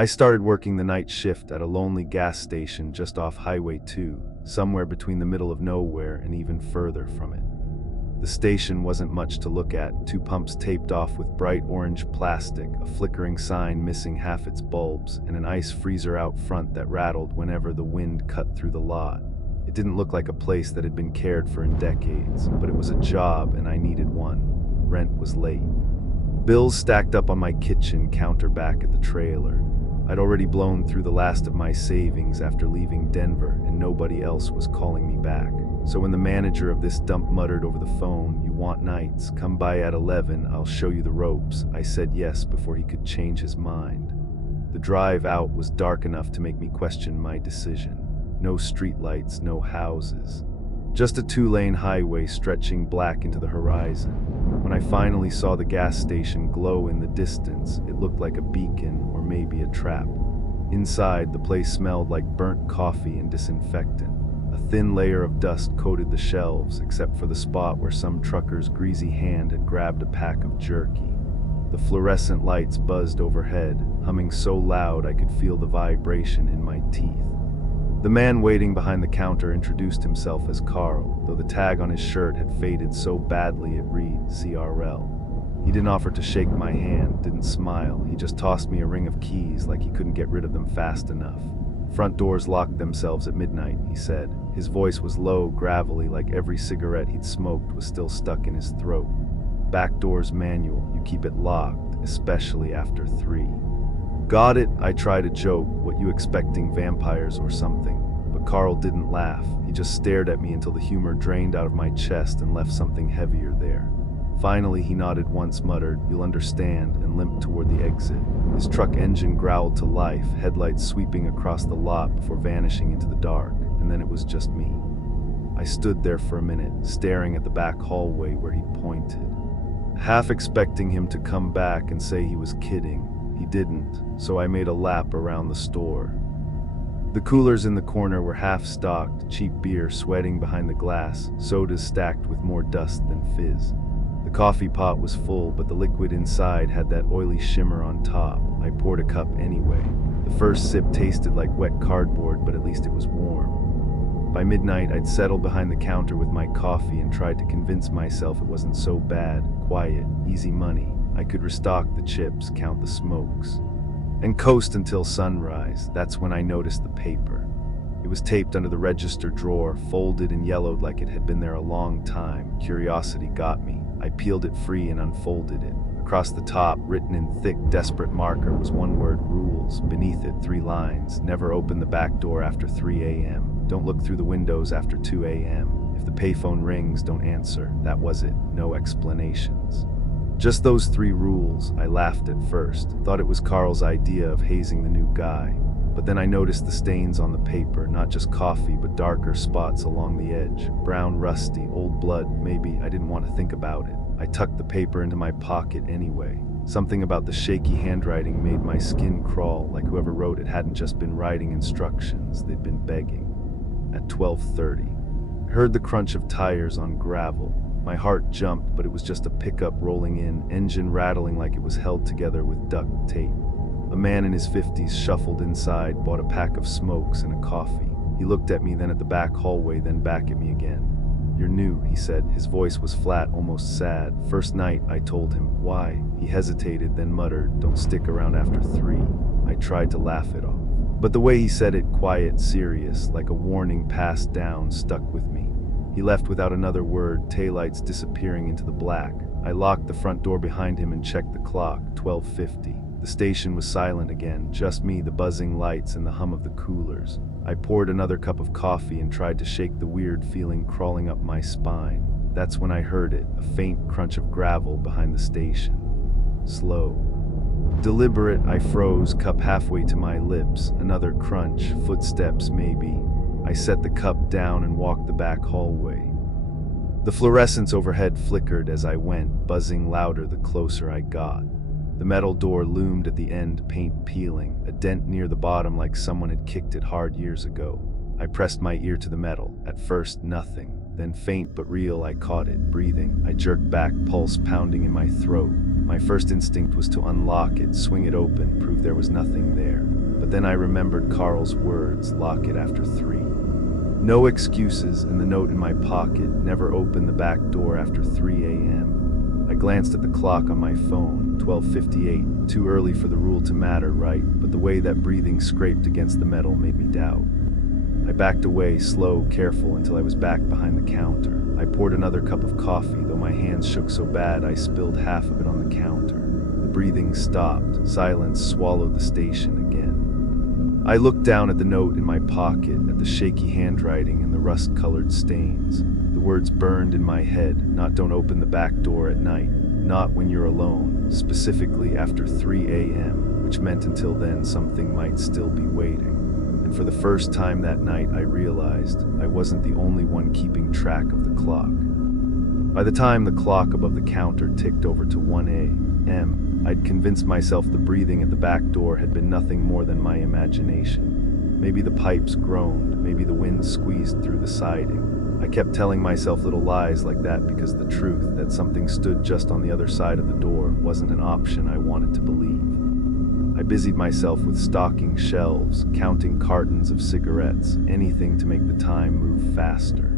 I started working the night shift at a lonely gas station just off Highway 2, somewhere between the middle of nowhere and even further from it. The station wasn't much to look at, two pumps taped off with bright orange plastic, a flickering sign missing half its bulbs, and an ice freezer out front that rattled whenever the wind cut through the lot. It didn't look like a place that had been cared for in decades, but it was a job and I needed one. Rent was late. Bills stacked up on my kitchen counter back at the trailer. I'd already blown through the last of my savings after leaving Denver, and nobody else was calling me back. So when the manager of this dump muttered over the phone, "You want nights? Come by at 11, I'll show you the ropes," I said yes before he could change his mind. The drive out was dark enough to make me question my decision. No streetlights, no houses. Just a two-lane highway stretching black into the horizon. When I finally saw the gas station glow in the distance, it looked like a beacon or maybe a trap. Inside, the place smelled like burnt coffee and disinfectant. A thin layer of dust coated the shelves, except for the spot where some trucker's greasy hand had grabbed a pack of jerky. The fluorescent lights buzzed overhead, humming so loud I could feel the vibration in my teeth. The man waiting behind the counter introduced himself as Carl, though the tag on his shirt had faded so badly it read CRL. He didn't offer to shake my hand, didn't smile. He just tossed me a ring of keys like he couldn't get rid of them fast enough. "Front doors locked themselves at midnight," he said. His voice was low, gravelly, like every cigarette he'd smoked was still stuck in his throat. "Back door's manual. You keep it locked, especially after 3. "Got it," I tried to joke. "What, you expecting vampires or something?" But Carl didn't laugh. He just stared at me until the humor drained out of my chest and left something heavier there. Finally, he nodded once, muttered, "You'll understand," and limped toward the exit. His truck engine growled to life, headlights sweeping across the lot before vanishing into the dark, and then it was just me. I stood there for a minute, staring at the back hallway where he'd pointed, half expecting him to come back and say he was kidding. He didn't, so I made a lap around the store. The coolers in the corner were half-stocked, cheap beer sweating behind the glass, sodas stacked with more dust than fizz. The coffee pot was full, but the liquid inside had that oily shimmer on top. I poured a cup anyway. The first sip tasted like wet cardboard, but at least it was warm. By midnight, I'd settled behind the counter with my coffee and tried to convince myself it wasn't so bad. Quiet, easy money. I could restock the chips, count the smokes, and coast until sunrise. That's when I noticed the paper. It was taped under the register drawer, folded and yellowed like it had been there a long time. Curiosity got me. I peeled it free and unfolded it. Across the top, written in thick, desperate marker, was one word: rules. Beneath it, 3 lines. Never open the back door after 3 a.m. Don't look through the windows after 2 a.m. If the payphone rings, don't answer. That was it. No explanations. Just those 3 rules. I laughed at first, thought it was Carl's idea of hazing the new guy. But then I noticed the stains on the paper, not just coffee, but darker spots along the edge. Brown, rusty, old blood, maybe. I didn't want to think about it. I tucked the paper into my pocket anyway. Something about the shaky handwriting made my skin crawl, like whoever wrote it hadn't just been writing instructions, they'd been begging. At 12:30, I heard the crunch of tires on gravel. My heart jumped, but it was just a pickup rolling in, engine rattling like it was held together with duct tape. A man in his 50s shuffled inside, bought a pack of smokes and a coffee. He looked at me, then at the back hallway, then back at me again. "You're new," he said. His voice was flat, almost sad. "First night," I told him. "Why?" He hesitated, then muttered, "Don't stick around after 3. I tried to laugh it off. But the way he said it, quiet, serious, like a warning passed down, stuck with me. He left without another word, taillights disappearing into the black. I locked the front door behind him and checked the clock, 12:50. The station was silent again, just me, the buzzing lights, and the hum of the coolers. I poured another cup of coffee and tried to shake the weird feeling crawling up my spine. That's when I heard it, a faint crunch of gravel behind the station. Slow. Deliberate. I froze, cup halfway to my lips. Another crunch, footsteps maybe. I set the cup down and walked the back hallway. The fluorescence overhead flickered as I went, buzzing louder the closer I got. The metal door loomed at the end, paint peeling, a dent near the bottom like someone had kicked it hard years ago. I pressed my ear to the metal. At first, nothing. Then faint but real, I caught it, breathing. I jerked back, pulse pounding in my throat. My first instinct was to unlock it, swing it open, prove there was nothing there. But then I remembered Carl's words, lock it after 3. No excuses, and the note in my pocket, never open the back door after 3 a.m. I glanced at the clock on my phone, 12:58, too early for the rule to matter, right? But the way that breathing scraped against the metal made me doubt. I backed away, slow, careful, until I was back behind the counter. I poured another cup of coffee, though my hands shook so bad I spilled half of it on the counter. The breathing stopped. Silence swallowed the station again. I looked down at the note in my pocket, at the shaky handwriting and the rust-colored stains. The words burned in my head, not don't open the back door at night, not when you're alone, specifically after 3 a.m., which meant until then something might still be waiting. And for the first time that night, I realized I wasn't the only one keeping track of the clock. By the time the clock above the counter ticked over to 1 a.m., I'd convinced myself the breathing at the back door had been nothing more than my imagination. Maybe the pipes groaned, maybe the wind squeezed through the siding. I kept telling myself little lies like that because the truth that something stood just on the other side of the door wasn't an option I wanted to believe. I busied myself with stocking shelves, counting cartons of cigarettes, anything to make the time move faster.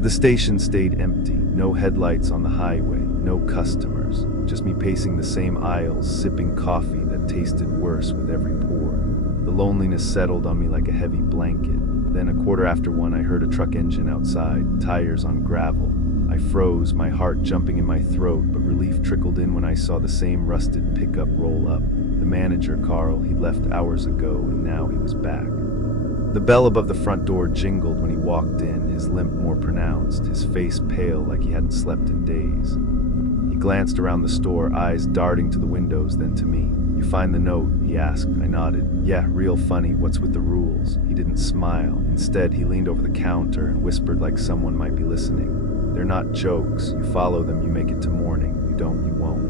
The station stayed empty, no headlights on the highway, no customers, just me pacing the same aisles, sipping coffee that tasted worse with every pour. The loneliness settled on me like a heavy blanket. Then 1:15, I heard a truck engine outside, tires on gravel. I froze, my heart jumping in my throat, but relief trickled in when I saw the same rusted pickup roll up. The manager, Carl, he'd left hours ago, and now he was back. The bell above the front door jingled when he walked in, his limp more pronounced, his face pale like he hadn't slept in days. He glanced around the store, eyes darting to the windows, then to me. "You find the note?" he asked. I nodded. "Yeah, real funny. What's with the rules?" He didn't smile. Instead, he leaned over the counter and whispered like someone might be listening. "They're not jokes. You follow them, you make it to morning. You don't, you won't."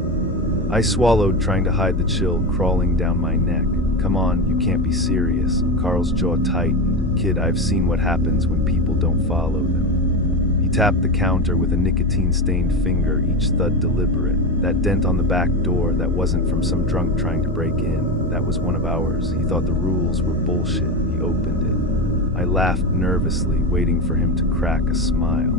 I swallowed, trying to hide the chill crawling down my neck. "Come on, you can't be serious." Carl's jaw tightened. "Kid, I've seen what happens when people don't follow them." He tapped the counter with a nicotine-stained finger, each thud deliberate. That dent on the back door, that wasn't from some drunk trying to break in. That was one of ours. He thought the rules were bullshit. He opened it. I laughed nervously, waiting for him to crack a smile.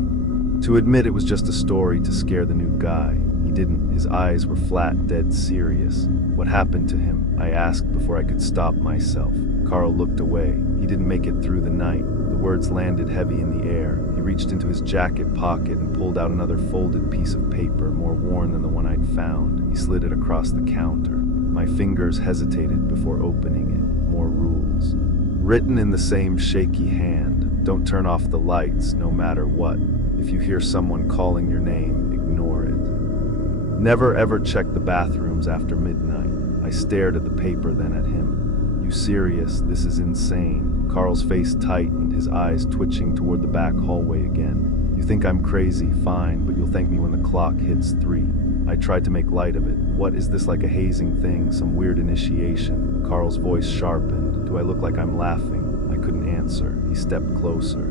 To admit it was just a story to scare the new guy. He didn't. His eyes were flat, dead serious. "What happened to him?" I asked before I could stop myself. Carl looked away. He didn't make it through the night. The words landed heavy in the air. He reached into his jacket pocket and pulled out another folded piece of paper, more worn than the one I'd found. He slid it across the counter. My fingers hesitated before opening it. More rules. Written in the same shaky hand. "Don't turn off the lights, no matter what. If you hear someone calling your name, ignore it. Never ever check the bathrooms after midnight." I stared at the paper, then at him. "You serious? This is insane." Carl's face tightened, his eyes twitching toward the back hallway again. "You think I'm crazy? Fine, but you'll thank me when the clock hits 3. I tried to make light of it. "What is this, like a hazing thing, some weird initiation?" Carl's voice sharpened. "Do I look like I'm laughing?" I couldn't answer. He stepped closer.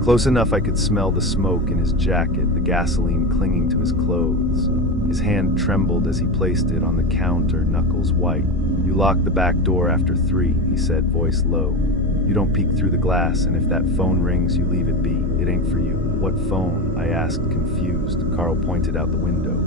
Close enough I could smell the smoke in his jacket, the gasoline clinging to his clothes. His hand trembled as he placed it on the counter, knuckles white. "You lock the back door after 3, he said, voice low. "You don't peek through the glass, and if that phone rings, you leave it be. It ain't for you." "What phone?" I asked, confused. Carl pointed out the window.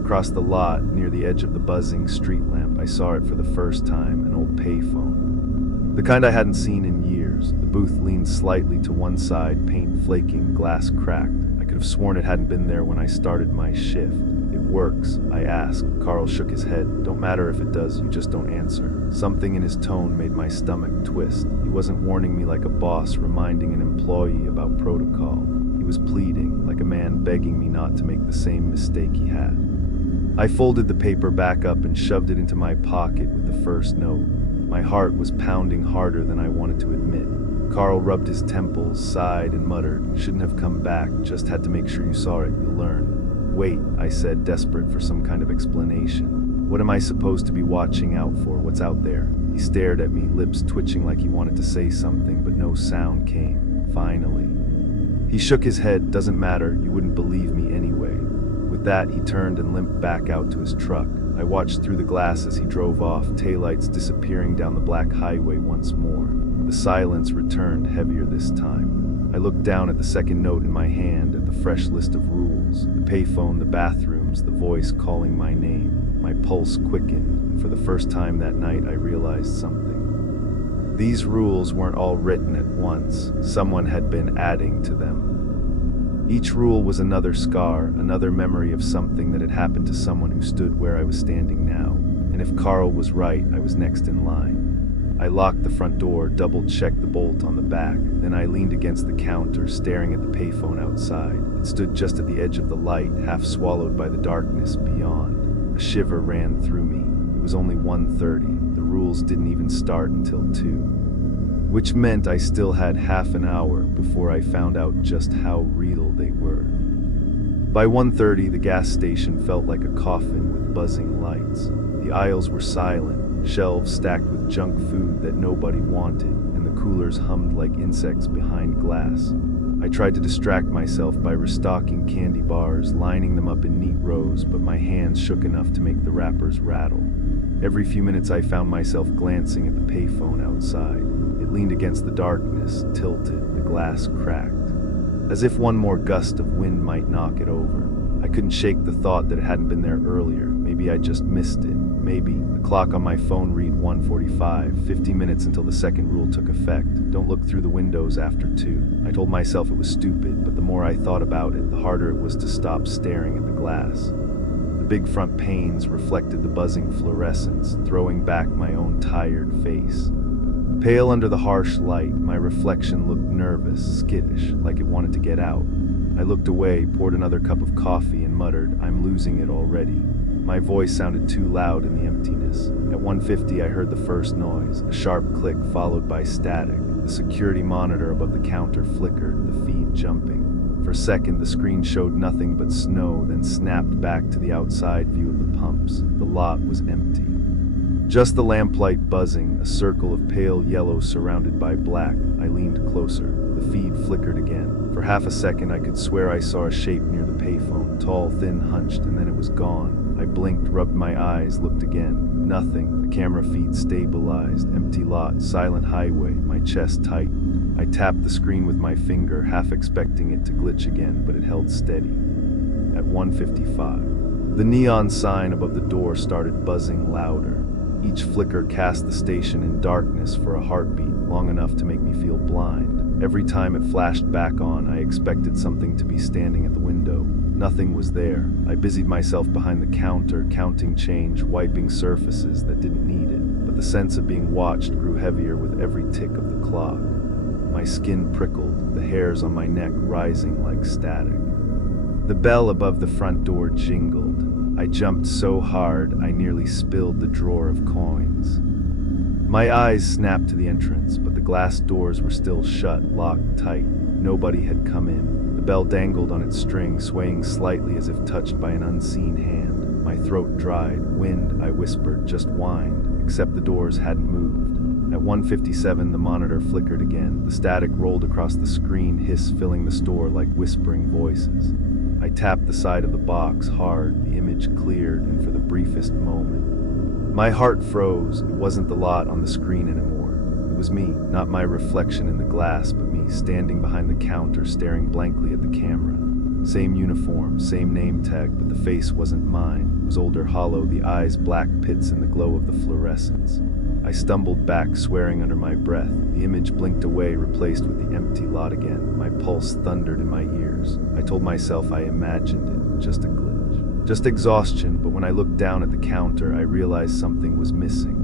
Across the lot, near the edge of the buzzing street lamp, I saw it for the first time, an old payphone. The kind I hadn't seen in years. The booth leaned slightly to one side, paint flaking, glass cracked. I could have sworn it hadn't been there when I started my shift. "It works?" I asked. Carl shook his head. "Don't matter if it does, you just don't answer." Something in his tone made my stomach twist. He wasn't warning me like a boss reminding an employee about protocol. He was pleading, like a man begging me not to make the same mistake he had. I folded the paper back up and shoved it into my pocket with the first note. My heart was pounding harder than I wanted to admit. Carl rubbed his temples, sighed, and muttered, "Shouldn't have come back, just had to make sure you saw it, you'll learn." "Wait," I said, desperate for some kind of explanation. "What am I supposed to be watching out for? What's out there?" He stared at me, lips twitching like he wanted to say something, but no sound came. Finally. He shook his head. "Doesn't matter, you wouldn't believe me anyway." With that, he turned and limped back out to his truck. I watched through the glass as he drove off, taillights disappearing down the black highway once more. The silence returned, heavier this time. I looked down at the second note in my hand, at the fresh list of rules. The payphone, the bathrooms, the voice calling my name. My pulse quickened, and for the first time that night I realized something. These rules weren't all written at once. Someone had been adding to them. Each rule was another scar, another memory of something that had happened to someone who stood where I was standing now. And if Carl was right, I was next in line. I locked the front door, double-checked the bolt on the back. Then I leaned against the counter, staring at the payphone outside. It stood just at the edge of the light, half swallowed by the darkness beyond. A shiver ran through me. It was only 1:30. The rules didn't even start until 2. Which meant I still had half an hour before I found out just how real they were. By 1:30, the gas station felt like a coffin with buzzing lights. The aisles were silent, shelves stacked with junk food that nobody wanted, and the coolers hummed like insects behind glass. I tried to distract myself by restocking candy bars, lining them up in neat rows, but my hands shook enough to make the wrappers rattle. Every few minutes I found myself glancing at the payphone outside. It leaned against the darkness, tilted, the glass cracked. As if one more gust of wind might knock it over. I couldn't shake the thought that it hadn't been there earlier. Maybe I just missed it. Maybe. The clock on my phone read 1:45, 50 minutes until the second rule took effect. Don't look through the windows after 2. I told myself it was stupid, but the more I thought about it, the harder it was to stop staring at the glass. The big front panes reflected the buzzing fluorescence, throwing back my own tired face. Pale under the harsh light, my reflection looked nervous, skittish, like it wanted to get out. I looked away, poured another cup of coffee, and muttered, "I'm losing it already." My voice sounded too loud in the emptiness. At 1:50, I heard the first noise, a sharp click followed by static. The security monitor above the counter flickered, the feed jumping. For a second, the screen showed nothing but snow, then snapped back to the outside view of the pumps. The lot was empty. Just the lamplight buzzing, a circle of pale yellow surrounded by black. I leaned closer. The feed flickered again. For half a second, I could swear I saw a shape near the payphone, tall, thin, hunched, and then it was gone. I blinked, rubbed my eyes, looked again. Nothing. The camera feed stabilized. Empty lot, silent highway, my chest tightened. I tapped the screen with my finger, half expecting it to glitch again, but it held steady. At 1:55, the neon sign above the door started buzzing louder. Each flicker cast the station in darkness for a heartbeat, long enough to make me feel blind. Every time it flashed back on, I expected something to be standing at the window. Nothing was there. I busied myself behind the counter, counting change, wiping surfaces that didn't need it. But the sense of being watched grew heavier with every tick of the clock. My skin prickled, the hairs on my neck rising like static. The bell above the front door jingled. I jumped so hard, I nearly spilled the drawer of coins. My eyes snapped to the entrance, but the glass doors were still shut, locked tight. Nobody had come in. The bell dangled on its string, swaying slightly as if touched by an unseen hand. My throat dried. "Wind," I whispered, "just whined," except the doors hadn't moved. At 1:57, the monitor flickered again. The static rolled across the screen, hiss filling the store like whispering voices. I tapped the side of the box hard. The image cleared, and for the briefest moment, my heart froze. It wasn't the lot on the screen anymore. It was me, not my reflection in the glass, but me standing behind the counter, staring blankly at the camera. Same uniform, same name tag, but the face wasn't mine. It was older, hollow, the eyes black pits in the glow of the fluorescence. I stumbled back, swearing under my breath. The image blinked away, replaced with the empty lot again. My pulse thundered in my ears. I told myself I imagined it, just a glitch. Just exhaustion, but when I looked down at the counter, I realized something was missing.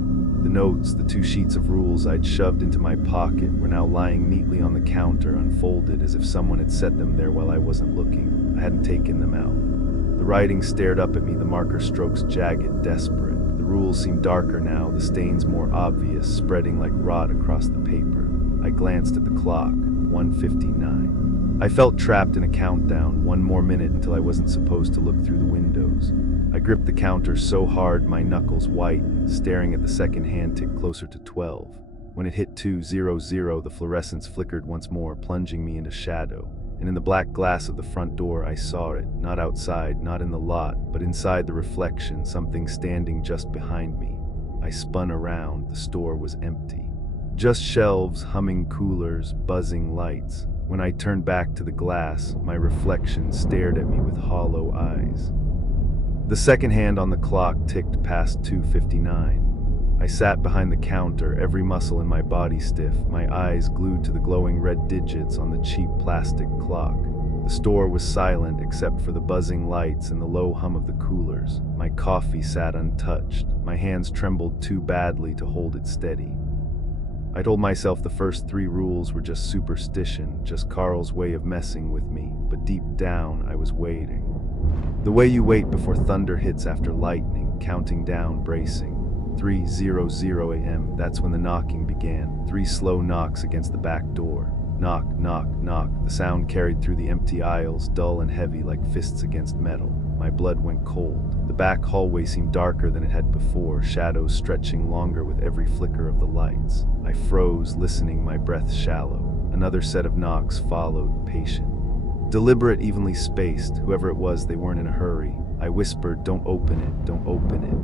The notes, the 2 sheets of rules I'd shoved into my pocket, were now lying neatly on the counter, unfolded as if someone had set them there while I wasn't looking. I hadn't taken them out. The writing stared up at me, the marker strokes jagged, desperate. The rules seemed darker now, the stains more obvious, spreading like rot across the paper. I glanced at the clock, 1:59. I felt trapped in a countdown, 1 more minute until I wasn't supposed to look through the windows. I gripped the counter so hard my knuckles whitened, staring at the second hand tick closer to 12. When it hit 2:00, the fluorescence flickered once more, plunging me into shadow. and in the black glass of the front door I saw it, not outside, not in the lot, but inside the reflection, something standing just behind me. I spun around. The store was empty. Just shelves, humming coolers, buzzing lights. When I turned back to the glass, my reflection stared at me with hollow eyes. The second hand on the clock ticked past 2:59. I sat behind the counter, every muscle in my body stiff, my eyes glued to the glowing red digits on the cheap plastic clock. The store was silent except for the buzzing lights and the low hum of the coolers. My coffee sat untouched. My hands trembled too badly to hold it steady. I told myself the first 3 rules were just superstition, just Carl's way of messing with me, but deep down I was waiting. The way you wait before thunder hits after lightning, counting down, bracing. 3:00 a.m., that's when the knocking began. 3 slow knocks against the back door. Knock, knock, knock. The sound carried through the empty aisles, dull and heavy like fists against metal. My blood went cold. The back hallway seemed darker than it had before, shadows stretching longer with every flicker of the lights. I froze, listening, my breath shallow. Another set of knocks followed, patient. Deliberate, evenly spaced. Whoever it was, they weren't in a hurry. I whispered, "Don't open it, don't open it."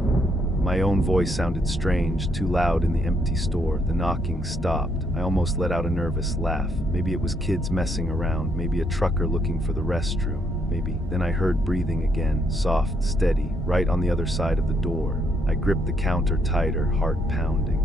My own voice sounded strange, too loud in the empty store. The knocking stopped. I almost let out a nervous laugh. Maybe it was kids messing around, maybe a trucker looking for the restroom. Maybe. Then I heard breathing again, soft, steady, right on the other side of the door. I gripped the counter tighter, heart pounding.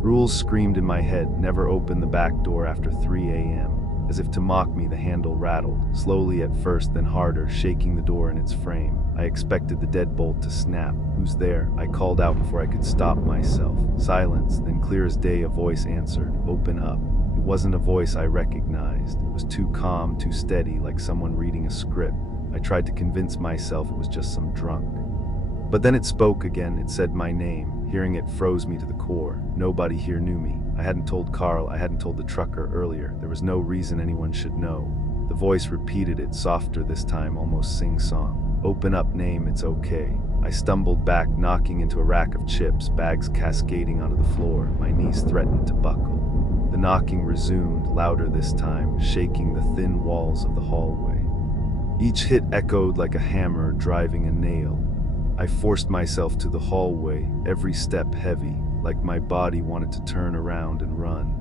Rules screamed in my head, never open the back door after 3 a.m. As if to mock me, the handle rattled, slowly at first, then harder, shaking the door in its frame. I expected the deadbolt to snap. "Who's there?" I called out before I could stop myself. Silence, then clear as day a voice answered, "Open up." It wasn't a voice I recognized. It was too calm, too steady, like someone reading a script. I tried to convince myself it was just some drunk. But then it spoke again. It said my name. Hearing it froze me to the core. Nobody here knew me. I hadn't told Carl, I hadn't told the trucker earlier. There was no reason anyone should know. The voice repeated it, softer this time, almost sing-song. "Open up, name, it's okay." I stumbled back, knocking into a rack of chips, bags cascading onto the floor. My knees threatened to buckle. The knocking resumed, louder this time, shaking the thin walls of the hallway. Each hit echoed like a hammer driving a nail. I forced myself to the hallway, every step heavy, like my body wanted to turn around and run.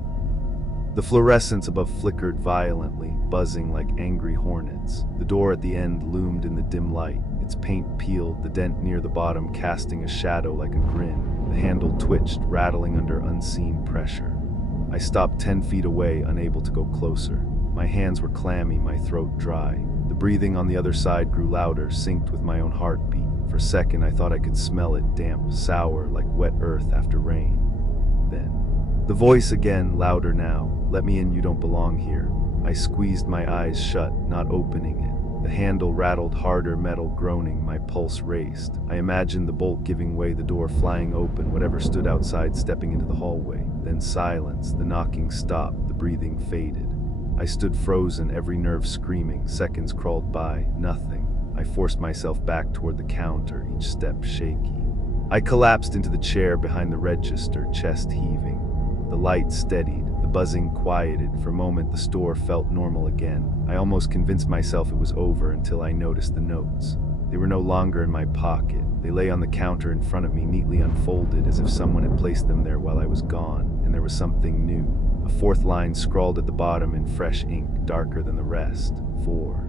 The fluorescents above flickered violently, buzzing like angry hornets. The door at the end loomed in the dim light, its paint peeled, the dent near the bottom casting a shadow like a grin. The handle twitched, rattling under unseen pressure. I stopped 10 feet away, unable to go closer. My hands were clammy, my throat dry. The breathing on the other side grew louder, synced with my own heartbeat. For a second, I thought I could smell it, damp, sour, like wet earth after rain. Then, the voice again, louder now. "Let me in, you don't belong here." I squeezed my eyes shut, not opening it. The handle rattled harder, metal groaning, my pulse raced. I imagined the bolt giving way, the door flying open, whatever stood outside stepping into the hallway. Then silence, the knocking stopped, the breathing faded. I stood frozen, every nerve screaming. Seconds crawled by, nothing. I forced myself back toward the counter, each step shaky. I collapsed into the chair behind the register, chest heaving. The light steadied, the buzzing quieted. For a moment, the store felt normal again. I almost convinced myself it was over until I noticed the notes. They were no longer in my pocket. They lay on the counter in front of me, neatly unfolded, as if someone had placed them there while I was gone. And there was something new. A 4th line scrawled at the bottom in fresh ink, darker than the rest. 4.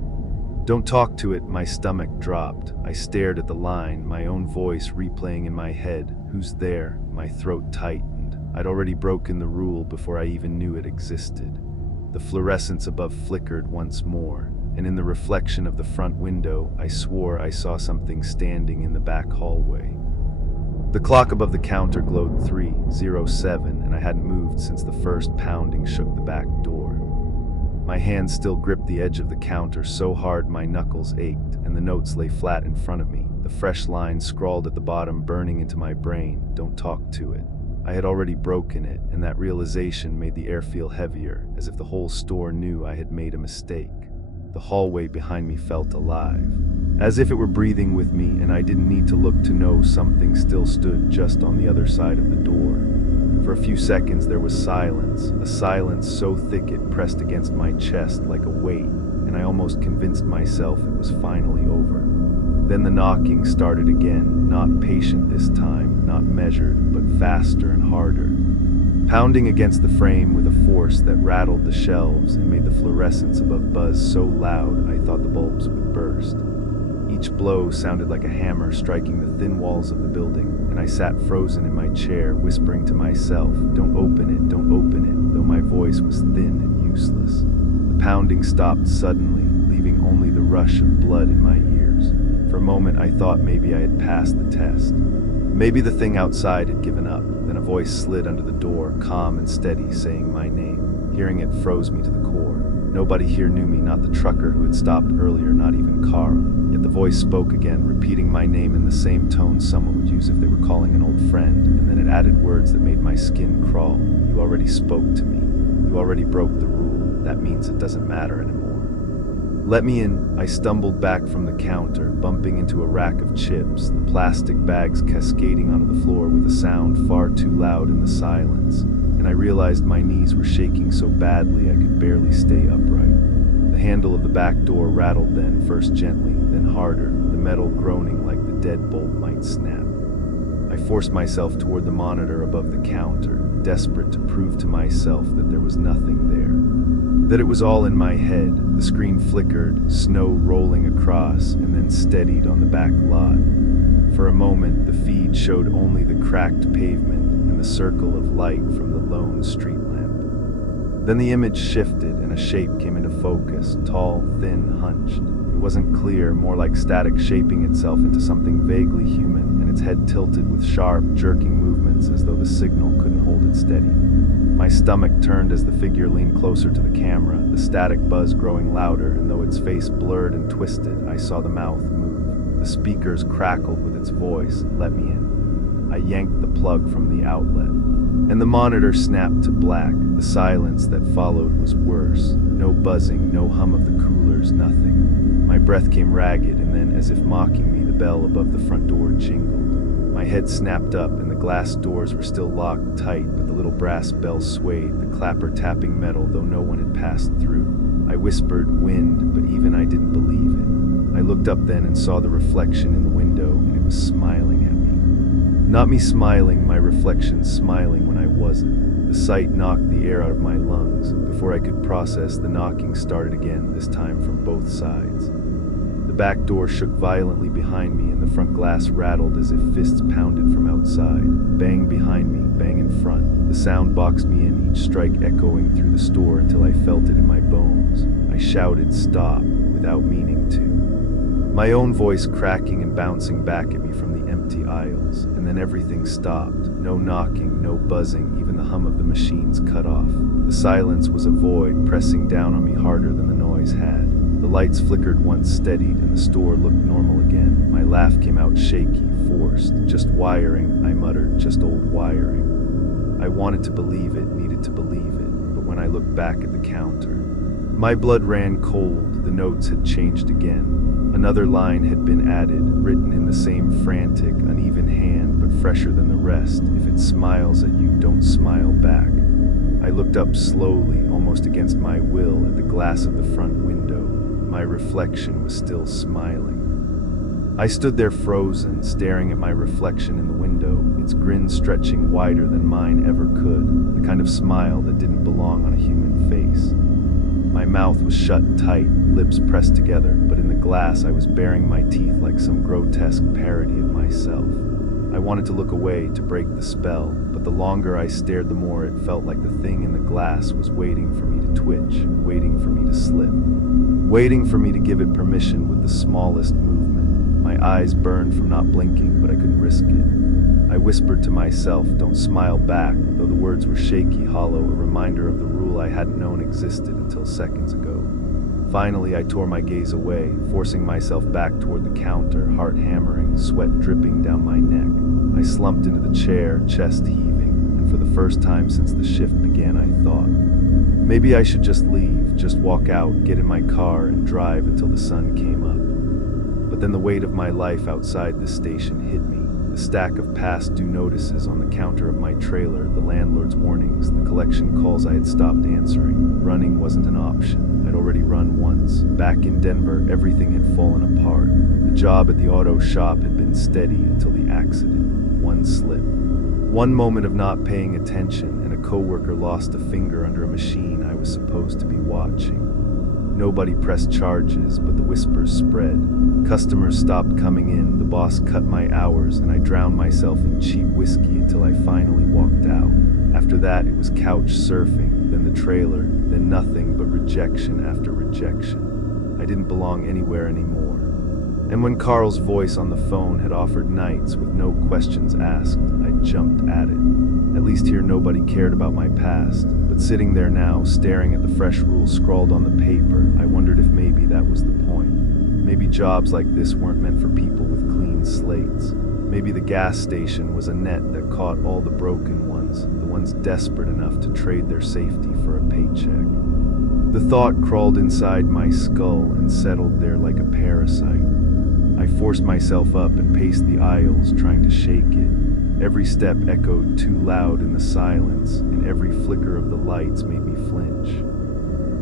"Don't talk to it." My stomach dropped. I stared at the line, my own voice replaying in my head. "Who's there?" My throat tightened. I'd already broken the rule before I even knew it existed. The fluorescence above flickered once more, and in the reflection of the front window, I swore I saw something standing in the back hallway. The clock above the counter glowed 3:07, and I hadn't moved since the first pounding shook the back door. My hand still gripped the edge of the counter so hard my knuckles ached, and the notes lay flat in front of me, the fresh lines scrawled at the bottom burning into my brain. "Don't talk to it." I had already broken it, and that realization made the air feel heavier, as if the whole store knew I had made a mistake. The hallway behind me felt alive, as if it were breathing with me, and I didn't need to look to know something still stood just on the other side of the door. For a few seconds there was silence, a silence so thick it pressed against my chest like a weight, and I almost convinced myself it was finally over. Then the knocking started again, not patient this time, not measured, but faster and harder. Pounding against the frame with a force that rattled the shelves and made the fluorescence above buzz so loud I thought the bulbs would burst. Each blow sounded like a hammer striking the thin walls of the building, and I sat frozen in my chair, whispering to myself, "Don't open it, don't open it," though my voice was thin and useless. The pounding stopped suddenly, leaving only the rush of blood in my ears. For a moment I thought maybe I had passed the test. Maybe the thing outside had given up. Then a voice slid under the door, calm and steady, saying my name. Hearing it froze me to the core. Nobody here knew me, not the trucker who had stopped earlier, not even Carl. Yet the voice spoke again, repeating my name in the same tone someone would use if they were calling an old friend, and then it added words that made my skin crawl. "You already spoke to me. You already broke the rule. That means it doesn't matter anymore." "Let me in." I stumbled back from the counter, bumping into a rack of chips, the plastic bags cascading onto the floor with a sound far too loud in the silence, and I realized my knees were shaking so badly I could barely stay upright. The handle of the back door rattled then, first gently, then harder, the metal groaning like the deadbolt might snap. I forced myself toward the monitor above the counter, desperate to prove to myself that there was nothing there. That it was all in my head. The screen flickered, snow rolling across, and then steadied on the back lot. For a moment, the feed showed only the cracked pavement and the circle of light from the lone street lamp. Then the image shifted and a shape came into focus, tall, thin, hunched. It wasn't clear, more like static shaping itself into something vaguely human, and its head tilted with sharp, jerking movements as though the signal couldn't hold it steady. My stomach turned as the figure leaned closer to the camera, the static buzz growing louder, and though its face blurred and twisted, I saw the mouth move. The speakers crackled with its voice, "Let me in." I yanked the plug from the outlet, and the monitor snapped to black. The silence that followed was worse. No buzzing, no hum of the coolers, nothing. My breath came ragged, and then, as if mocking me, the bell above the front door jingled. My head snapped up, and the glass doors were still locked tight, but the little brass bell swayed, the clapper tapping metal though no one had passed through. I whispered, "Wind," but even I didn't believe it. I looked up then and saw the reflection in the window, and it was smiling at me. Not me smiling, my reflection smiling when I wasn't. The sight knocked the air out of my lungs. Before I could process, the knocking started again, this time from both sides. The back door shook violently behind me, and the front glass rattled as if fists pounded from outside. Bang behind me, bang in front. The sound boxed me in, each strike echoing through the store until I felt it in my bones. I shouted, "Stop," without meaning to. My own voice cracking and bouncing back at me from the empty aisles, and then everything stopped. No knocking, no buzzing, even the hum of the machines cut off. The silence was a void, pressing down on me harder than the noise had. The lights flickered once, steadied, and the store looked normal again. My laugh came out shaky, forced. "Just wiring," I muttered, "just old wiring." I wanted to believe it, needed to believe it, but when I looked back at the counter, my blood ran cold. The notes had changed again. Another line had been added, written in the same frantic, uneven hand, but fresher than the rest. "If it smiles at you, don't smile back." I looked up slowly, almost against my will, at the glass of the front window. My reflection was still smiling. I stood there frozen, staring at my reflection in the window, its grin stretching wider than mine ever could, the kind of smile that didn't belong on a human face. My mouth was shut tight, lips pressed together, but in the glass I was baring my teeth like some grotesque parody of myself. I wanted to look away, to break the spell, but the longer I stared the more it felt like the thing in the glass was waiting for me to twitch, waiting for me to slip, waiting for me to give it permission with the smallest movement. My eyes burned from not blinking, but I couldn't risk it. I whispered to myself, "Don't smile back," though the words were shaky, hollow, a reminder of the rule I hadn't known existed until seconds ago. Finally, I tore my gaze away, forcing myself back toward the counter, heart hammering, sweat dripping down my neck. I slumped into the chair, chest heaving, and for the first time since the shift began, I thought, maybe I should just leave, just walk out, get in my car, and drive until the sun came up. But then the weight of my life outside the station hit me. The stack of past due notices on the counter of my trailer, the landlord's warnings, the collection calls I had stopped answering. Running wasn't an option. I'd already run once. Back in Denver, everything had fallen apart. The job at the auto shop had been steady until the accident. One slip. One moment of not paying attention, and a coworker lost a finger under a machine I was supposed to be watching. Nobody pressed charges, but the whispers spread. Customers stopped coming in, the boss cut my hours, and I drowned myself in cheap whiskey until I finally walked out. After that, it was couch surfing, then the trailer, then nothing but rejection after rejection. I didn't belong anywhere anymore. And when Carl's voice on the phone had offered nights with no questions asked, I jumped at it. At least here nobody cared about my past, but sitting there now, staring at the fresh rules scrawled on the paper, I wondered if maybe that was the point. Maybe jobs like this weren't meant for people with clean slates. Maybe the gas station was a net that caught all the broken ones, the ones desperate enough to trade their safety for a paycheck. The thought crawled inside my skull and settled there like a parasite. I forced myself up and paced the aisles, trying to shake it. Every step echoed too loud in the silence, and every flicker of the lights made me flinch.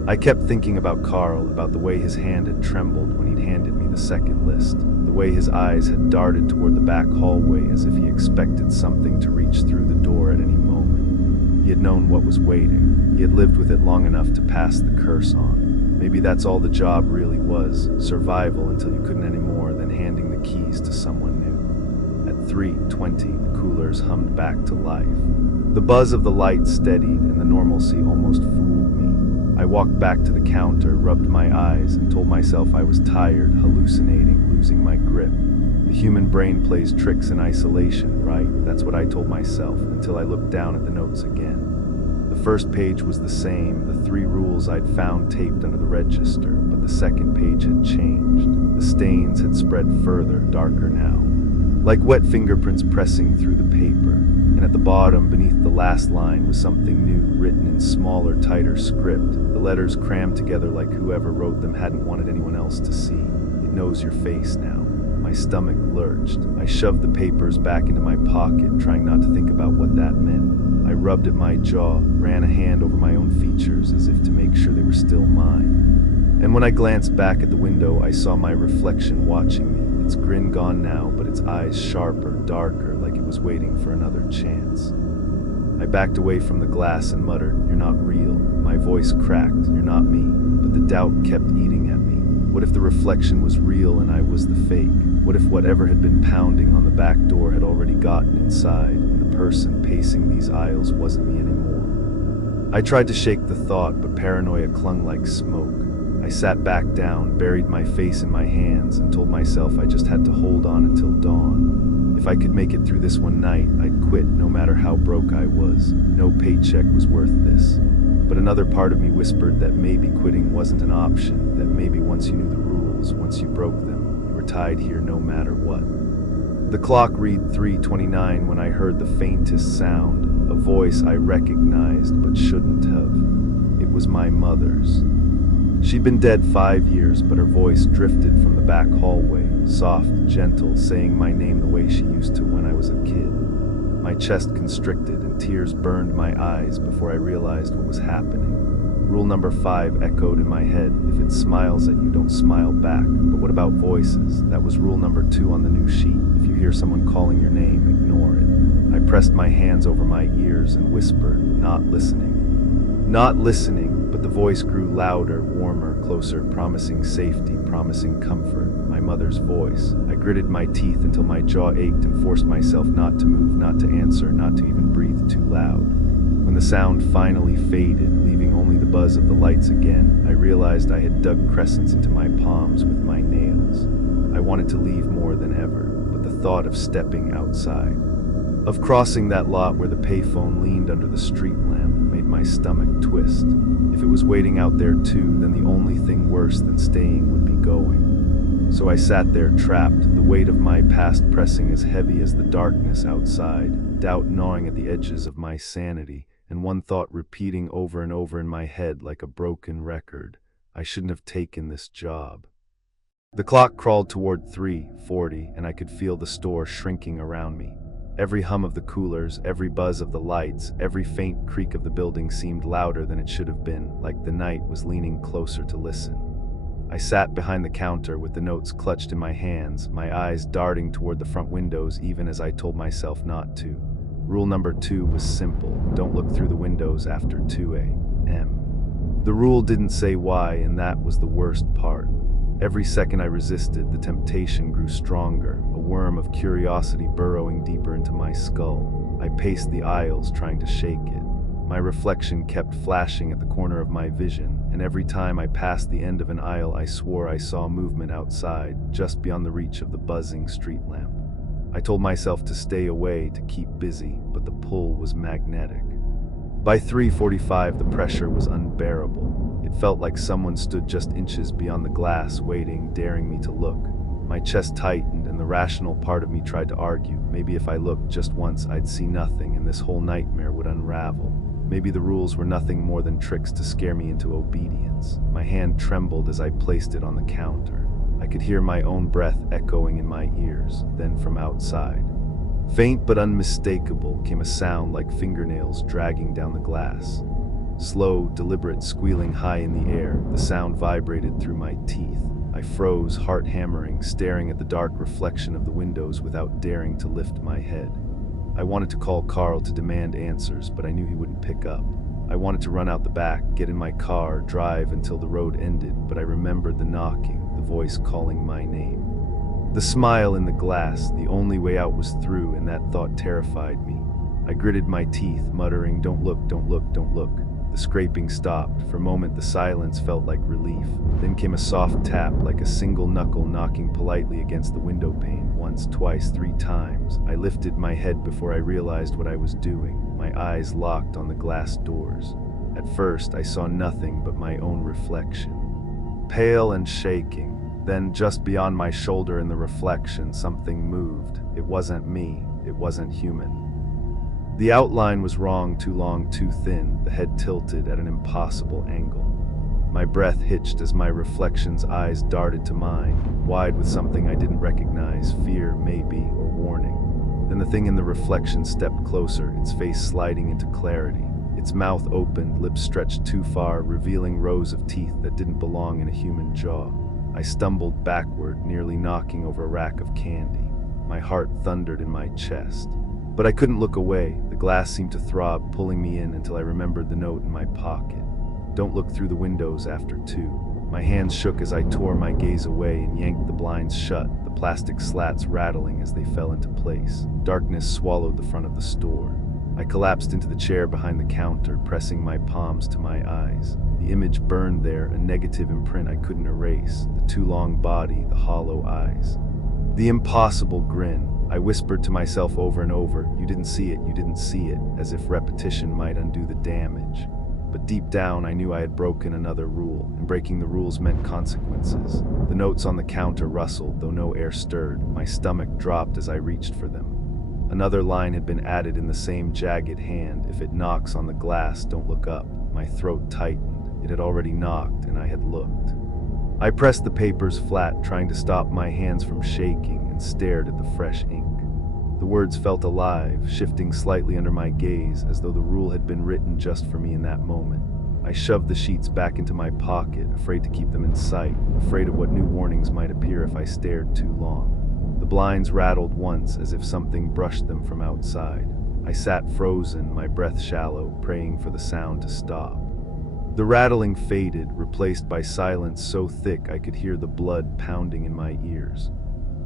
I kept thinking about Carl, about the way his hand had trembled when he'd handed me the second list, the way his eyes had darted toward the back hallway as if he expected something to reach through the door at any moment. He had known what was waiting. He had lived with it long enough to pass the curse on. Maybe that's all the job really was, survival until you couldn't anymore than handing the keys to someone new. At 3:20, the coolers hummed back to life. The buzz of the lights steadied, and the normalcy almost fooled me. I walked back to the counter, rubbed my eyes, and told myself I was tired, hallucinating, losing my grip. The human brain plays tricks in isolation, right? That's what I told myself, until I looked down at the notes again. The first page was the same, the 3 rules I'd found taped under the register, but the second page had changed. The stains had spread further, darker now, like wet fingerprints pressing through the paper. And at the bottom, beneath the last line, was something new, written in smaller, tighter script. The letters crammed together like whoever wrote them hadn't wanted anyone else to see. It knows your face now. My stomach lurched. I shoved the papers back into my pocket, trying not to think about what that meant. I rubbed at my jaw, ran a hand over my own features as if to make sure they were still mine. And when I glanced back at the window, I saw my reflection watching me, its grin gone now, but its eyes sharper, darker, like it was waiting for another chance. I backed away from the glass and muttered, "You're not real." My voice cracked, "You're not me." But the doubt kept eating at me. What if the reflection was real and I was the fake? What if whatever had been pounding on the back door had already gotten inside, and the person pacing these aisles wasn't me anymore? I tried to shake the thought, but paranoia clung like smoke. I sat back down, buried my face in my hands, and told myself I just had to hold on until dawn. If I could make it through this one night, I'd quit no matter how broke I was. No paycheck was worth this. But another part of me whispered that maybe quitting wasn't an option, that maybe once you knew the rules, once you broke them, you were tied here no matter what. The clock read 3:29 when I heard the faintest sound, a voice I recognized but shouldn't have. It was my mother's. She'd been dead 5 years, but her voice drifted from the back hallway, soft, gentle, saying my name the way she used to when I was a kid. My chest constricted and tears burned my eyes before I realized what was happening. Rule number 5 echoed in my head: if it smiles at you, don't smile back. But what about voices? That was rule number 2 on the new sheet. If you hear someone calling your name, ignore it. I pressed my hands over my ears and whispered, "Not listening." Not listening, but the voice grew louder, warmer, closer, promising safety, promising comfort. My mother's voice. I gritted my teeth until my jaw ached and forced myself not to move, not to answer, not to even breathe too loud. When the sound finally faded, leaving only the buzz of the lights again, I realized I had dug crescents into my palms with my nails. I wanted to leave more than ever, but the thought of stepping outside, of crossing that lot where the payphone leaned under the street lamp, made my stomach twist. If it was waiting out there too, then the only thing worse than staying would be going. So I sat there trapped, the weight of my past pressing as heavy as the darkness outside, doubt gnawing at the edges of my sanity, and one thought repeating over and over in my head like a broken record: I shouldn't have taken this job. The clock crawled toward 3:40, and I could feel the store shrinking around me. Every hum of the coolers, every buzz of the lights, every faint creak of the building seemed louder than it should have been, like the night was leaning closer to listen. I sat behind the counter with the notes clutched in my hands, my eyes darting toward the front windows even as I told myself not to. Rule number 2 was simple: don't look through the windows after 2 a.m. The rule didn't say why, and that was the worst part. Every second I resisted, the temptation grew stronger, a worm of curiosity burrowing deeper into my skull. I paced the aisles, trying to shake it. My reflection kept flashing at the corner of my vision, and every time I passed the end of an aisle I swore I saw movement outside, just beyond the reach of the buzzing street lamp. I told myself to stay away, to keep busy, but the pull was magnetic. By 3:45 the pressure was unbearable. It felt like someone stood just inches beyond the glass, waiting, daring me to look. My chest tightened, and the rational part of me tried to argue. Maybe if I looked just once I'd see nothing, and this whole nightmare would unravel. Maybe the rules were nothing more than tricks to scare me into obedience. My hand trembled as I placed it on the counter. I could hear my own breath echoing in my ears. Then from outside, faint but unmistakable, came a sound like fingernails dragging down the glass. Slow, deliberate squealing high in the air, the sound vibrated through my teeth. I froze, heart hammering, staring at the dark reflection of the windows without daring to lift my head. I wanted to call Carl to demand answers, but I knew he wouldn't pick up. I wanted to run out the back, get in my car, drive until the road ended, but I remembered the knocking, the voice calling my name. The smile in the glass, the only way out was through, and that thought terrified me. I gritted my teeth, muttering, "Don't look, don't look, don't look." The scraping stopped. For a moment the silence felt like relief. Then came a soft tap, like a single knuckle knocking politely against the window pane. Once, twice, 3 times. I lifted my head before I realized what I was doing. My eyes locked on the glass doors. At first I saw nothing but my own reflection, pale and shaking. Then, just beyond my shoulder in the reflection, something moved. It wasn't me. It wasn't human. The outline was wrong, too long, too thin, the head tilted at an impossible angle. My breath hitched as my reflection's eyes darted to mine, wide with something I didn't recognize, fear, maybe, or warning. Then the thing in the reflection stepped closer, its face sliding into clarity. Its mouth opened, lips stretched too far, revealing rows of teeth that didn't belong in a human jaw. I stumbled backward, nearly knocking over a rack of candy. My heart thundered in my chest. But I couldn't look away. The glass seemed to throb, pulling me in until I remembered the note in my pocket. Don't look through the windows after 2. My hands shook as I tore my gaze away and yanked the blinds shut, the plastic slats rattling as they fell into place. Darkness swallowed the front of the store. I collapsed into the chair behind the counter, pressing my palms to my eyes. The image burned there, a negative imprint I couldn't erase. The too long body, the hollow eyes. The impossible grin. I whispered to myself over and over, "You didn't see it, you didn't see it," as if repetition might undo the damage. But deep down I knew I had broken another rule, and breaking the rules meant consequences. The notes on the counter rustled, though no air stirred. My stomach dropped as I reached for them. Another line had been added in the same jagged hand: "If it knocks on the glass, don't look up." My throat tightened. It had already knocked, and I had looked. I pressed the papers flat, trying to stop my hands from shaking, and stared at the fresh ink. The words felt alive, shifting slightly under my gaze, as though the rule had been written just for me in that moment. I shoved the sheets back into my pocket, afraid to keep them in sight, afraid of what new warnings might appear if I stared too long. The blinds rattled once, as if something brushed them from outside. I sat frozen, my breath shallow, praying for the sound to stop. The rattling faded, replaced by silence so thick I could hear the blood pounding in my ears.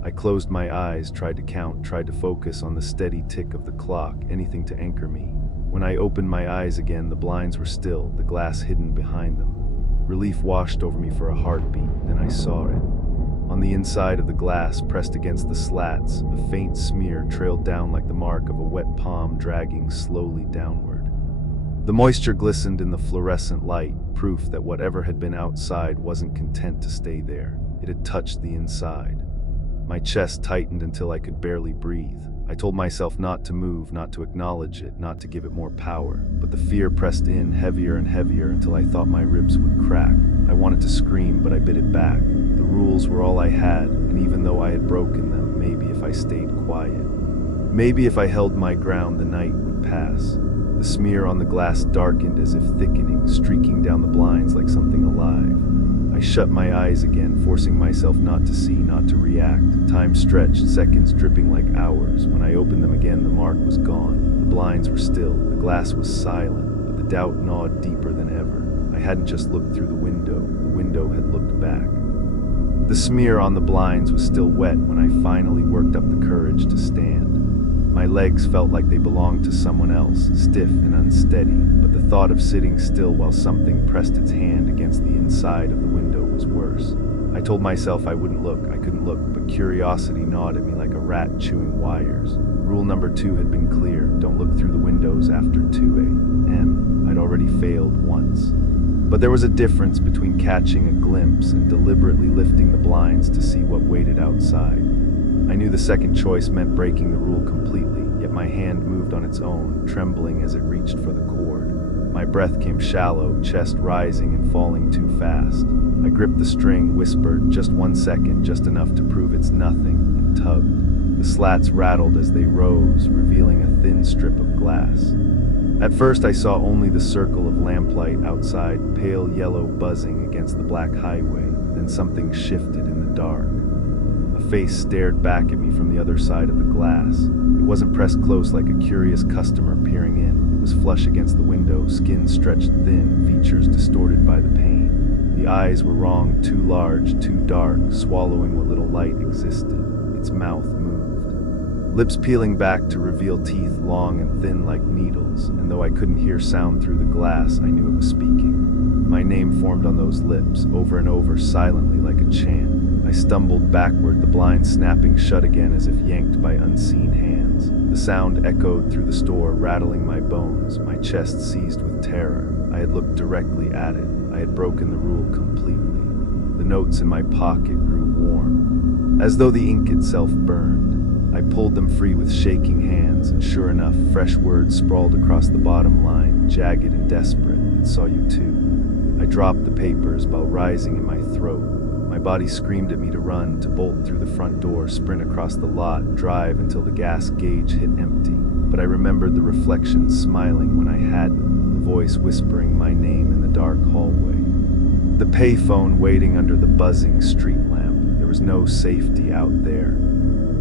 I closed my eyes, tried to count, tried to focus on the steady tick of the clock, anything to anchor me. When I opened my eyes again, the blinds were still, the glass hidden behind them. Relief washed over me for a heartbeat, then I saw it. On the inside of the glass, pressed against the slats, a faint smear trailed down like the mark of a wet palm dragging slowly downward. The moisture glistened in the fluorescent light, proof that whatever had been outside wasn't content to stay there. It had touched the inside. My chest tightened until I could barely breathe. I told myself not to move, not to acknowledge it, not to give it more power. But the fear pressed in heavier and heavier until I thought my ribs would crack. I wanted to scream, but I bit it back. The rules were all I had, and even though I had broken them, maybe if I stayed quiet. Maybe if I held my ground, the night would pass. The smear on the glass darkened as if thickening, streaking down the blinds like something alive. I shut my eyes again, forcing myself not to see, not to react. Time stretched, seconds dripping like hours. When I opened them again, the mark was gone. The blinds were still, the glass was silent, but the doubt gnawed deeper than ever. I hadn't just looked through the window had looked back. The smear on the blinds was still wet when I finally worked up the courage to stand. My legs felt like they belonged to someone else, stiff and unsteady, but the thought of sitting still while something pressed its hand against the inside of the window was worse. I told myself I couldn't look, but curiosity gnawed at me like a rat chewing wires. Rule number 2 had been clear: don't look through the windows after 2 a.m. I'd already failed once. But there was a difference between catching a glimpse and deliberately lifting the blinds to see what waited outside. I knew the second choice meant breaking the rule completely, yet my hand moved on its own, trembling as it reached for the cord. My breath came shallow, chest rising and falling too fast. I gripped the string, whispered, "Just 1 second, just enough to prove it's nothing," and tugged. The slats rattled as they rose, revealing a thin strip of glass. At first I saw only the circle of lamplight outside, pale yellow buzzing against the black highway. Then something shifted in the dark. A face stared back at me from the other side of the glass. It wasn't pressed close like a curious customer peering in. It was flush against the window, skin stretched thin, features distorted by the pain. The eyes were wrong, too large, too dark, swallowing what little light existed. Its mouth moved. Lips peeling back to reveal teeth long and thin like needles, and though I couldn't hear sound through the glass, I knew it was speaking. My name formed on those lips, over and over, silently like a chant. I stumbled backward, the blinds snapping shut again as if yanked by unseen hands. The sound echoed through the store, rattling my bones, my chest seized with terror. I had looked directly at it. I had broken the rule completely. The notes in my pocket grew warm, as though the ink itself burned. I pulled them free with shaking hands, and sure enough, fresh words sprawled across the bottom line, jagged and desperate. "It saw you too." I dropped the papers, while rising in my throat. My body screamed at me to run, to bolt through the front door, sprint across the lot, drive until the gas gauge hit empty. But I remembered the reflection smiling when I hadn't, the voice whispering my name in the dark hallway. The payphone waiting under the buzzing street lamp. There was no safety out there.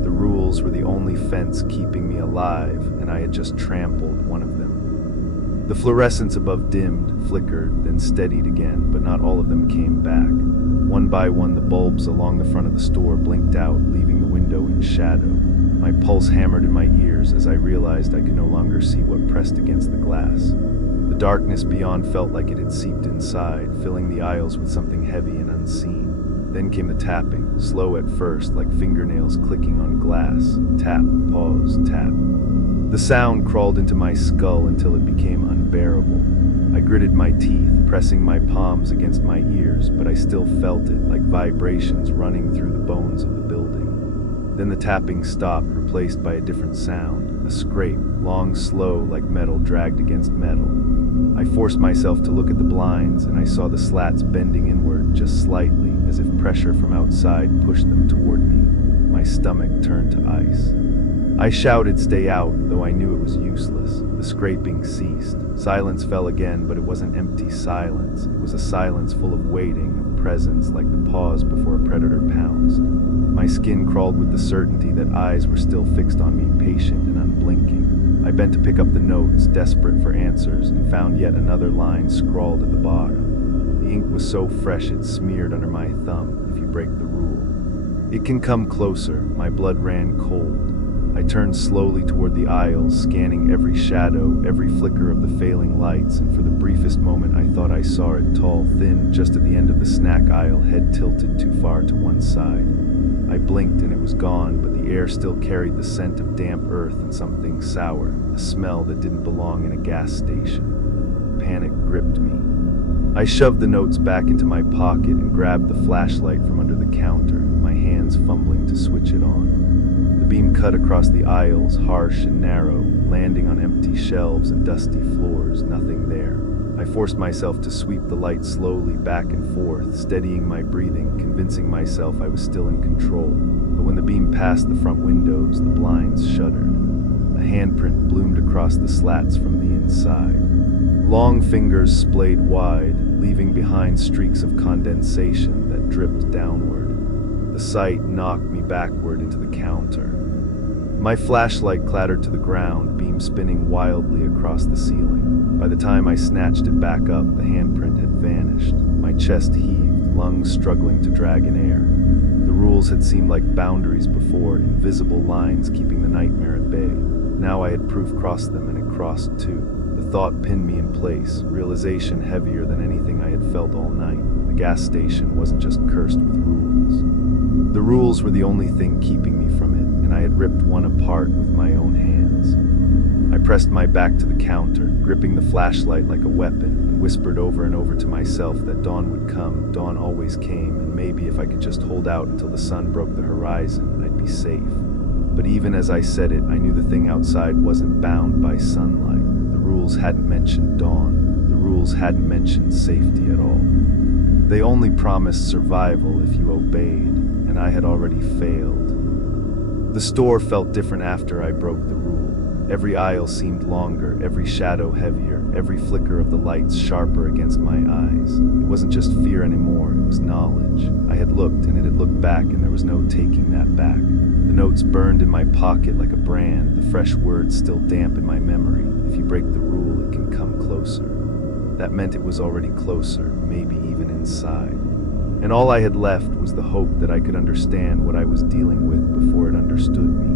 The rules were the only fence keeping me alive, and I had just trampled one of them. The fluorescents above dimmed, flickered, then steadied again, but not all of them came back. One by one, the bulbs along the front of the store blinked out, leaving the window in shadow. My pulse hammered in my ears as I realized I could no longer see what pressed against the glass. The darkness beyond felt like it had seeped inside, filling the aisles with something heavy and unseen. Then came the tapping, slow at first, like fingernails clicking on glass. Tap, pause, tap. The sound crawled into my skull until it became unbearable. I gritted my teeth, pressing my palms against my ears, but I still felt it, like vibrations running through the bones of the building. Then the tapping stopped, replaced by a different sound, a scrape, long, slow, like metal dragged against metal. I forced myself to look at the blinds, and I saw the slats bending inward just slightly, as if pressure from outside pushed them toward me. My stomach turned to ice. I shouted, "Stay out," though I knew it was useless. The scraping ceased. Silence fell again, but it wasn't empty silence. It was a silence full of waiting, of presence, like the pause before a predator pounced. My skin crawled with the certainty that eyes were still fixed on me, patient and unblinking. I bent to pick up the notes, desperate for answers, and found yet another line scrawled at the bottom. The ink was so fresh it smeared under my thumb. "If you break the rule, it can come closer." My blood ran cold. I turned slowly toward the aisles, scanning every shadow, every flicker of the failing lights, and for the briefest moment I thought I saw it, tall, thin, just at the end of the snack aisle, head tilted too far to one side. I blinked and it was gone, but the air still carried the scent of damp earth and something sour, a smell that didn't belong in a gas station. Panic gripped me. I shoved the notes back into my pocket and grabbed the flashlight from under the counter, my hands fumbling to switch it on. The beam cut across the aisles, harsh and narrow, landing on empty shelves and dusty floors, nothing there. I forced myself to sweep the light slowly back and forth, steadying my breathing, convincing myself I was still in control. But when the beam passed the front windows, the blinds shuddered. A handprint bloomed across the slats from the inside. Long fingers splayed wide, leaving behind streaks of condensation that dripped downward. The sight knocked me backward into the counter. My flashlight clattered to the ground, beam spinning wildly across the ceiling. By the time I snatched it back up, the handprint had vanished. My chest heaved, lungs struggling to drag in air. The rules had seemed like boundaries before, invisible lines keeping the nightmare at bay. Now I had proof crossed them, and it crossed too. The thought pinned me in place, realization heavier than anything I had felt all night. The gas station wasn't just cursed with rules. The rules were the only thing keeping me from it, and I had ripped one apart with my own hands. I pressed my back to the counter, gripping the flashlight like a weapon, and whispered over and over to myself that dawn would come. Dawn always came, and maybe if I could just hold out until the sun broke the horizon, I'd be safe. But even as I said it, I knew the thing outside wasn't bound by sunlight. The rules hadn't mentioned dawn. The rules hadn't mentioned safety at all. They only promised survival if you obeyed, and I had already failed. The store felt different after I broke the rule. Every aisle seemed longer, every shadow heavier, every flicker of the lights sharper against my eyes. It wasn't just fear anymore, it was knowledge. I had looked, and it had looked back, and there was no taking that back. The notes burned in my pocket like a brand, the fresh words still damp in my memory. If you break the rule, it can come closer. That meant it was already closer, maybe even inside. And all I had left was the hope that I could understand what I was dealing with before it understood me.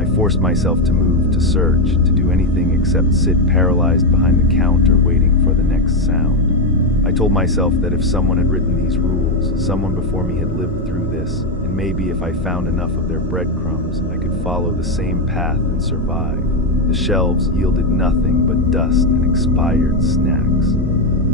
I forced myself to move, to search, to do anything except sit paralyzed behind the counter waiting for the next sound. I told myself that if someone had written these rules, someone before me had lived through this, and maybe if I found enough of their breadcrumbs, I could follow the same path and survive. The shelves yielded nothing but dust and expired snacks.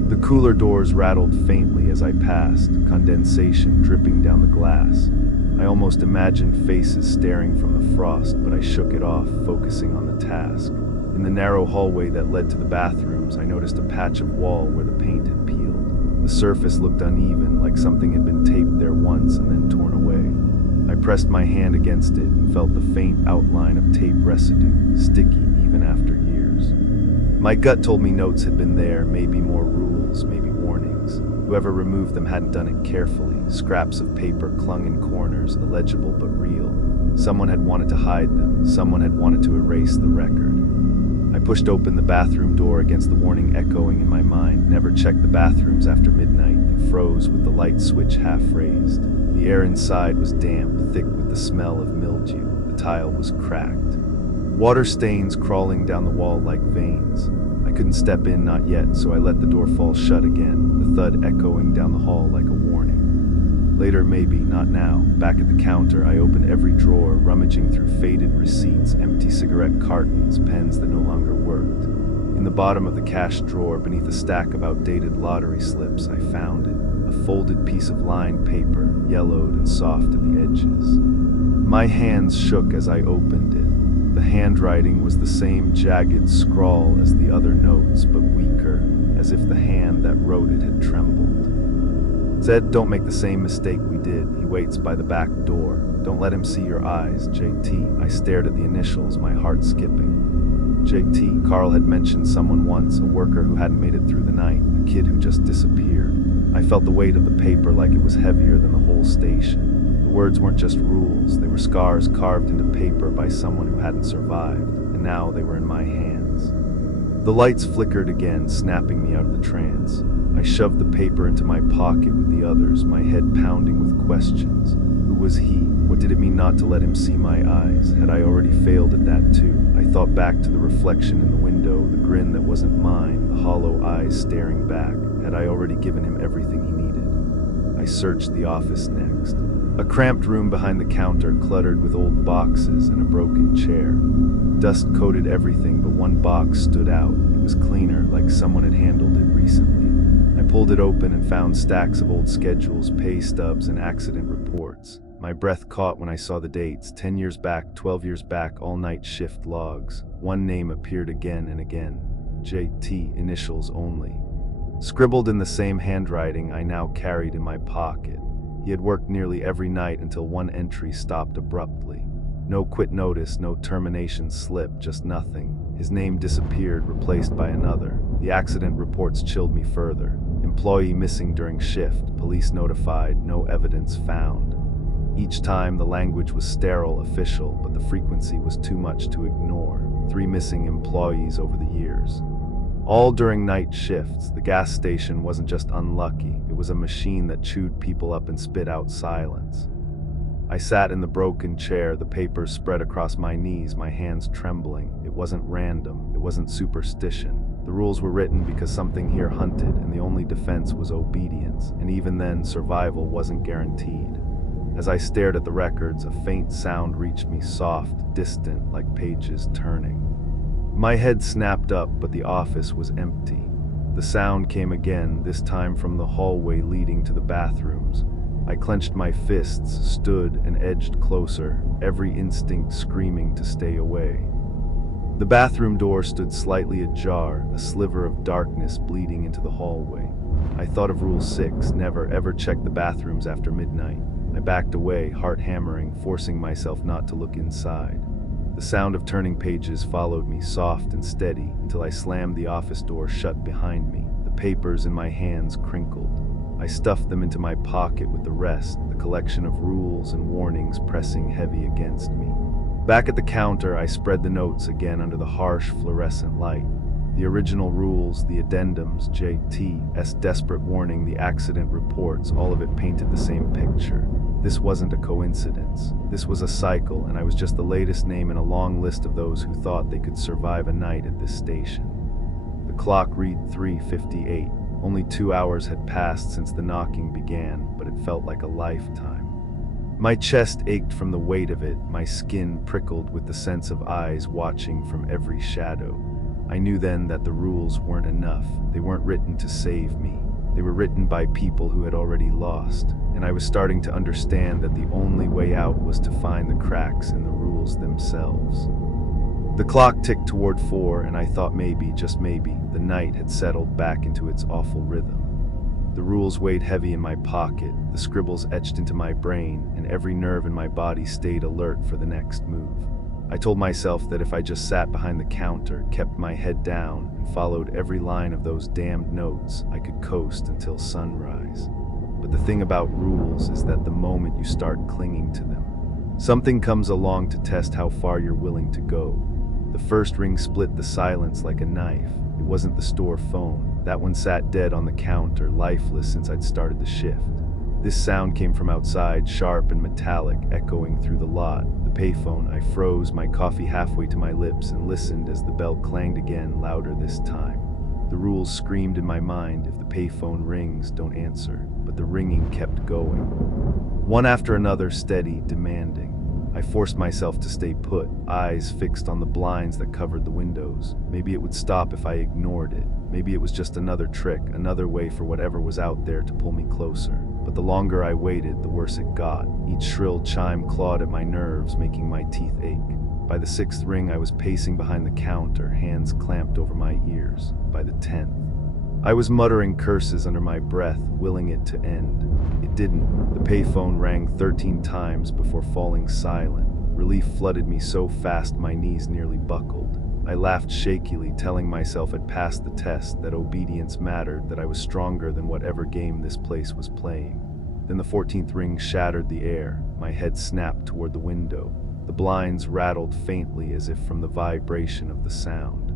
The cooler doors rattled faintly as I passed, condensation dripping down the glass. I almost imagined faces staring from the frost, but I shook it off, focusing on the task. In the narrow hallway that led to the bathrooms, I noticed a patch of wall where the paint had peeled. The surface looked uneven, like something had been taped there once and then torn away. I pressed my hand against it and felt the faint outline of tape residue, sticky even after years. My gut told me notes had been there, maybe more rules, maybe warnings. Whoever removed them hadn't done it carefully. Scraps of paper clung in corners, illegible but real. Someone had wanted to hide them. Someone had wanted to erase the record. I pushed open the bathroom door against the warning echoing in my mind, never checked the bathrooms after midnight, and froze with the light switch half raised. The air inside was damp, thick with the smell of mildew. The tile was cracked. Water stains crawling down the wall like veins. I couldn't step in, not yet, so I let the door fall shut again, the thud echoing down the hall like a warning. Later, maybe, not now. Back at the counter, I opened every drawer, rummaging through faded receipts, empty cigarette cartons, pens that no longer worked. In the bottom of the cash drawer, beneath a stack of outdated lottery slips, I found it. A folded piece of lined paper, yellowed and soft at the edges. My hands shook as I opened it. The handwriting was the same jagged scrawl as the other notes, but weaker, as if the hand that wrote it had trembled. Said, "Don't make the same mistake we did. He waits by the back door. Don't let him see your eyes, JT." I stared at the initials, my heart skipping. JT, Carl had mentioned someone once, a worker who hadn't made it through the night, a kid who just disappeared. I felt the weight of the paper like it was heavier than the whole station. The words weren't just rules, they were scars carved into paper by someone who hadn't survived, and now they were in my hands. The lights flickered again, snapping me out of the trance. I shoved the paper into my pocket with the others, my head pounding with questions. Who was he? What did it mean not to let him see my eyes? Had I already failed at that too? I thought back to the reflection in the window, the grin that wasn't mine, the hollow eyes staring back. Had I already given him everything he needed? I searched the office next. A cramped room behind the counter, cluttered with old boxes and a broken chair. Dust coated everything, but one box stood out. It was cleaner, like someone had handled it recently. I pulled it open and found stacks of old schedules, pay stubs, and accident reports. My breath caught when I saw the dates. 10 years back, 12 years back, all-night shift logs. One name appeared again and again. JT, initials only. Scribbled in the same handwriting I now carried in my pocket. He had worked nearly every night until one entry stopped abruptly. No quit notice, no termination slip, just nothing. His name disappeared, replaced by another. The accident reports chilled me further. Employee missing during shift, police notified, no evidence found. Each time the language was sterile, official, but the frequency was too much to ignore. 3 missing employees over the years. All during night shifts. The gas station wasn't just unlucky, it was a machine that chewed people up and spit out silence. I sat in the broken chair, the papers spread across my knees, my hands trembling. It wasn't random, it wasn't superstition. The rules were written because something here hunted, and the only defense was obedience, and even then, survival wasn't guaranteed. As I stared at the records, a faint sound reached me, soft, distant, like pages turning. My head snapped up, but the office was empty. The sound came again, this time from the hallway leading to the bathrooms. I clenched my fists, stood, and edged closer, every instinct screaming to stay away. The bathroom door stood slightly ajar, a sliver of darkness bleeding into the hallway. I thought of Rule 6, never ever check the bathrooms after midnight. I backed away, heart hammering, forcing myself not to look inside. The sound of turning pages followed me, soft and steady, until I slammed the office door shut behind me. The papers in my hands crinkled. I stuffed them into my pocket with the rest, the collection of rules and warnings pressing heavy against me. Back at the counter, I spread the notes again under the harsh fluorescent light. The original rules, the addendums, JT's desperate warning, the accident reports, all of it painted the same picture. This wasn't a coincidence. This was a cycle, and I was just the latest name in a long list of those who thought they could survive a night at this station. The clock read 3:58. Only 2 hours had passed since the knocking began, but it felt like a lifetime. My chest ached from the weight of it, my skin prickled with the sense of eyes watching from every shadow. I knew then that the rules weren't enough. They weren't written to save me. They were written by people who had already lost, and I was starting to understand that the only way out was to find the cracks in the rules themselves. The clock ticked toward 4, and I thought maybe, just maybe, the night had settled back into its awful rhythm. The rules weighed heavy in my pocket, the scribbles etched into my brain, and every nerve in my body stayed alert for the next move. I told myself that if I just sat behind the counter, kept my head down, and followed every line of those damned notes, I could coast until sunrise. But the thing about rules is that the moment you start clinging to them, something comes along to test how far you're willing to go. The first ring split the silence like a knife. It wasn't the store phone. That one sat dead on the counter, lifeless since I'd started the shift. This sound came from outside, sharp and metallic, echoing through the lot. The payphone. I froze, my coffee halfway to my lips, and listened as the bell clanged again, louder this time. The rules screamed in my mind, if the payphone rings, don't answer. But the ringing kept going. One after another, steady, demanding. I forced myself to stay put, eyes fixed on the blinds that covered the windows. Maybe it would stop if I ignored it. Maybe it was just another trick, another way for whatever was out there to pull me closer. But the longer I waited, the worse it got. Each shrill chime clawed at my nerves, making my teeth ache. By the 6th ring, I was pacing behind the counter, hands clamped over my ears. By the 10th, I was muttering curses under my breath, willing it to end. It didn't. The payphone rang 13 times before falling silent. Relief flooded me so fast my knees nearly buckled. I laughed shakily, telling myself I'd passed the test, that obedience mattered, that I was stronger than whatever game this place was playing. Then the 14th ring shattered the air. My head snapped toward the window. The blinds rattled faintly as if from the vibration of the sound.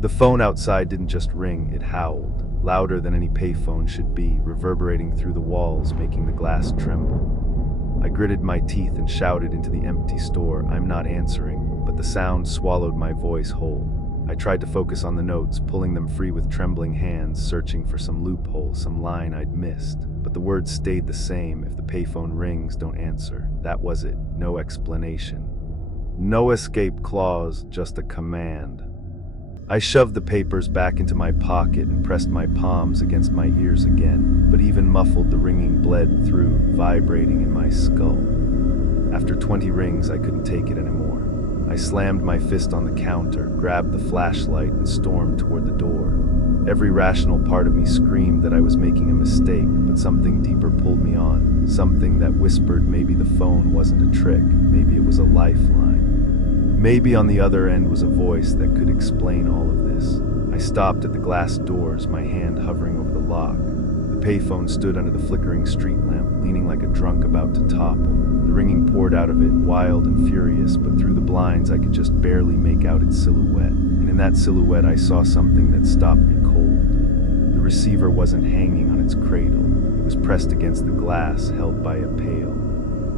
The phone outside didn't just ring, it howled, louder than any payphone should be, reverberating through the walls, making the glass tremble. I gritted my teeth and shouted into the empty store, "I'm not answering," but the sound swallowed my voice whole. I tried to focus on the notes, pulling them free with trembling hands, searching for some loophole, some line I'd missed. But the words stayed the same, if the payphone rings, don't answer. That was it, no explanation. No escape clause, just a command. I shoved the papers back into my pocket and pressed my palms against my ears again, but even muffled the ringing bled through, vibrating in my skull. After 20 rings, I couldn't take it anymore. I slammed my fist on the counter, grabbed the flashlight, and stormed toward the door. Every rational part of me screamed that I was making a mistake, but something deeper pulled me on. Something that whispered maybe the phone wasn't a trick, maybe it was a lifeline. Maybe on the other end was a voice that could explain all of this. I stopped at the glass doors, my hand hovering over the lock. The payphone stood under the flickering street lamp, leaning like a drunk about to topple. The ringing poured out of it, wild and furious, but through the blinds I could just barely make out its silhouette. And in that silhouette I saw something that stopped me cold. The receiver wasn't hanging on its cradle. It was pressed against the glass, held by a pail.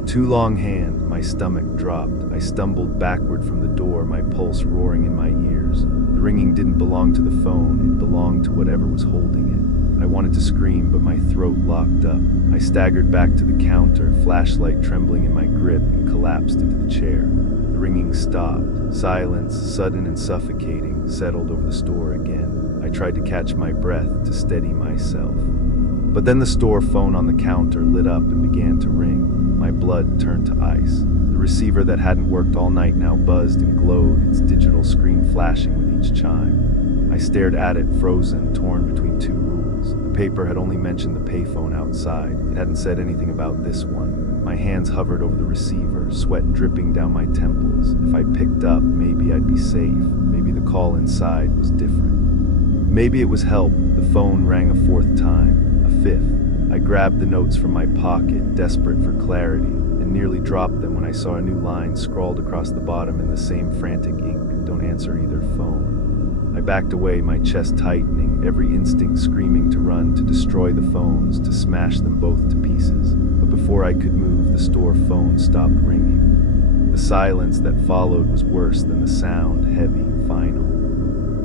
Too long hand, my stomach dropped. I stumbled backward from the door, my pulse roaring in my ears. The ringing didn't belong to the phone, it belonged to whatever was holding it. I wanted to scream, but my throat locked up. I staggered back to the counter, flashlight trembling in my grip, and collapsed into the chair. The ringing stopped. Silence, sudden and suffocating, settled over the store again. I tried to catch my breath to steady myself. But then the store phone on the counter lit up and began to ring. My blood turned to ice. The receiver that hadn't worked all night now buzzed and glowed, its digital screen flashing with each chime. I stared at it, frozen, torn between two rules. The paper had only mentioned the payphone outside. It hadn't said anything about this one. My hands hovered over the receiver, sweat dripping down my temples. If I picked up, maybe I'd be safe. Maybe the call inside was different. Maybe it was help. The phone rang a fourth time, a fifth. I grabbed the notes from my pocket, desperate for clarity, and nearly dropped them when I saw a new line scrawled across the bottom in the same frantic ink. Don't answer either phone. I backed away, my chest tightening, every instinct screaming to run, to destroy the phones, to smash them both to pieces. But before I could move, the store phone stopped ringing. The silence that followed was worse than the sound, heavy, final.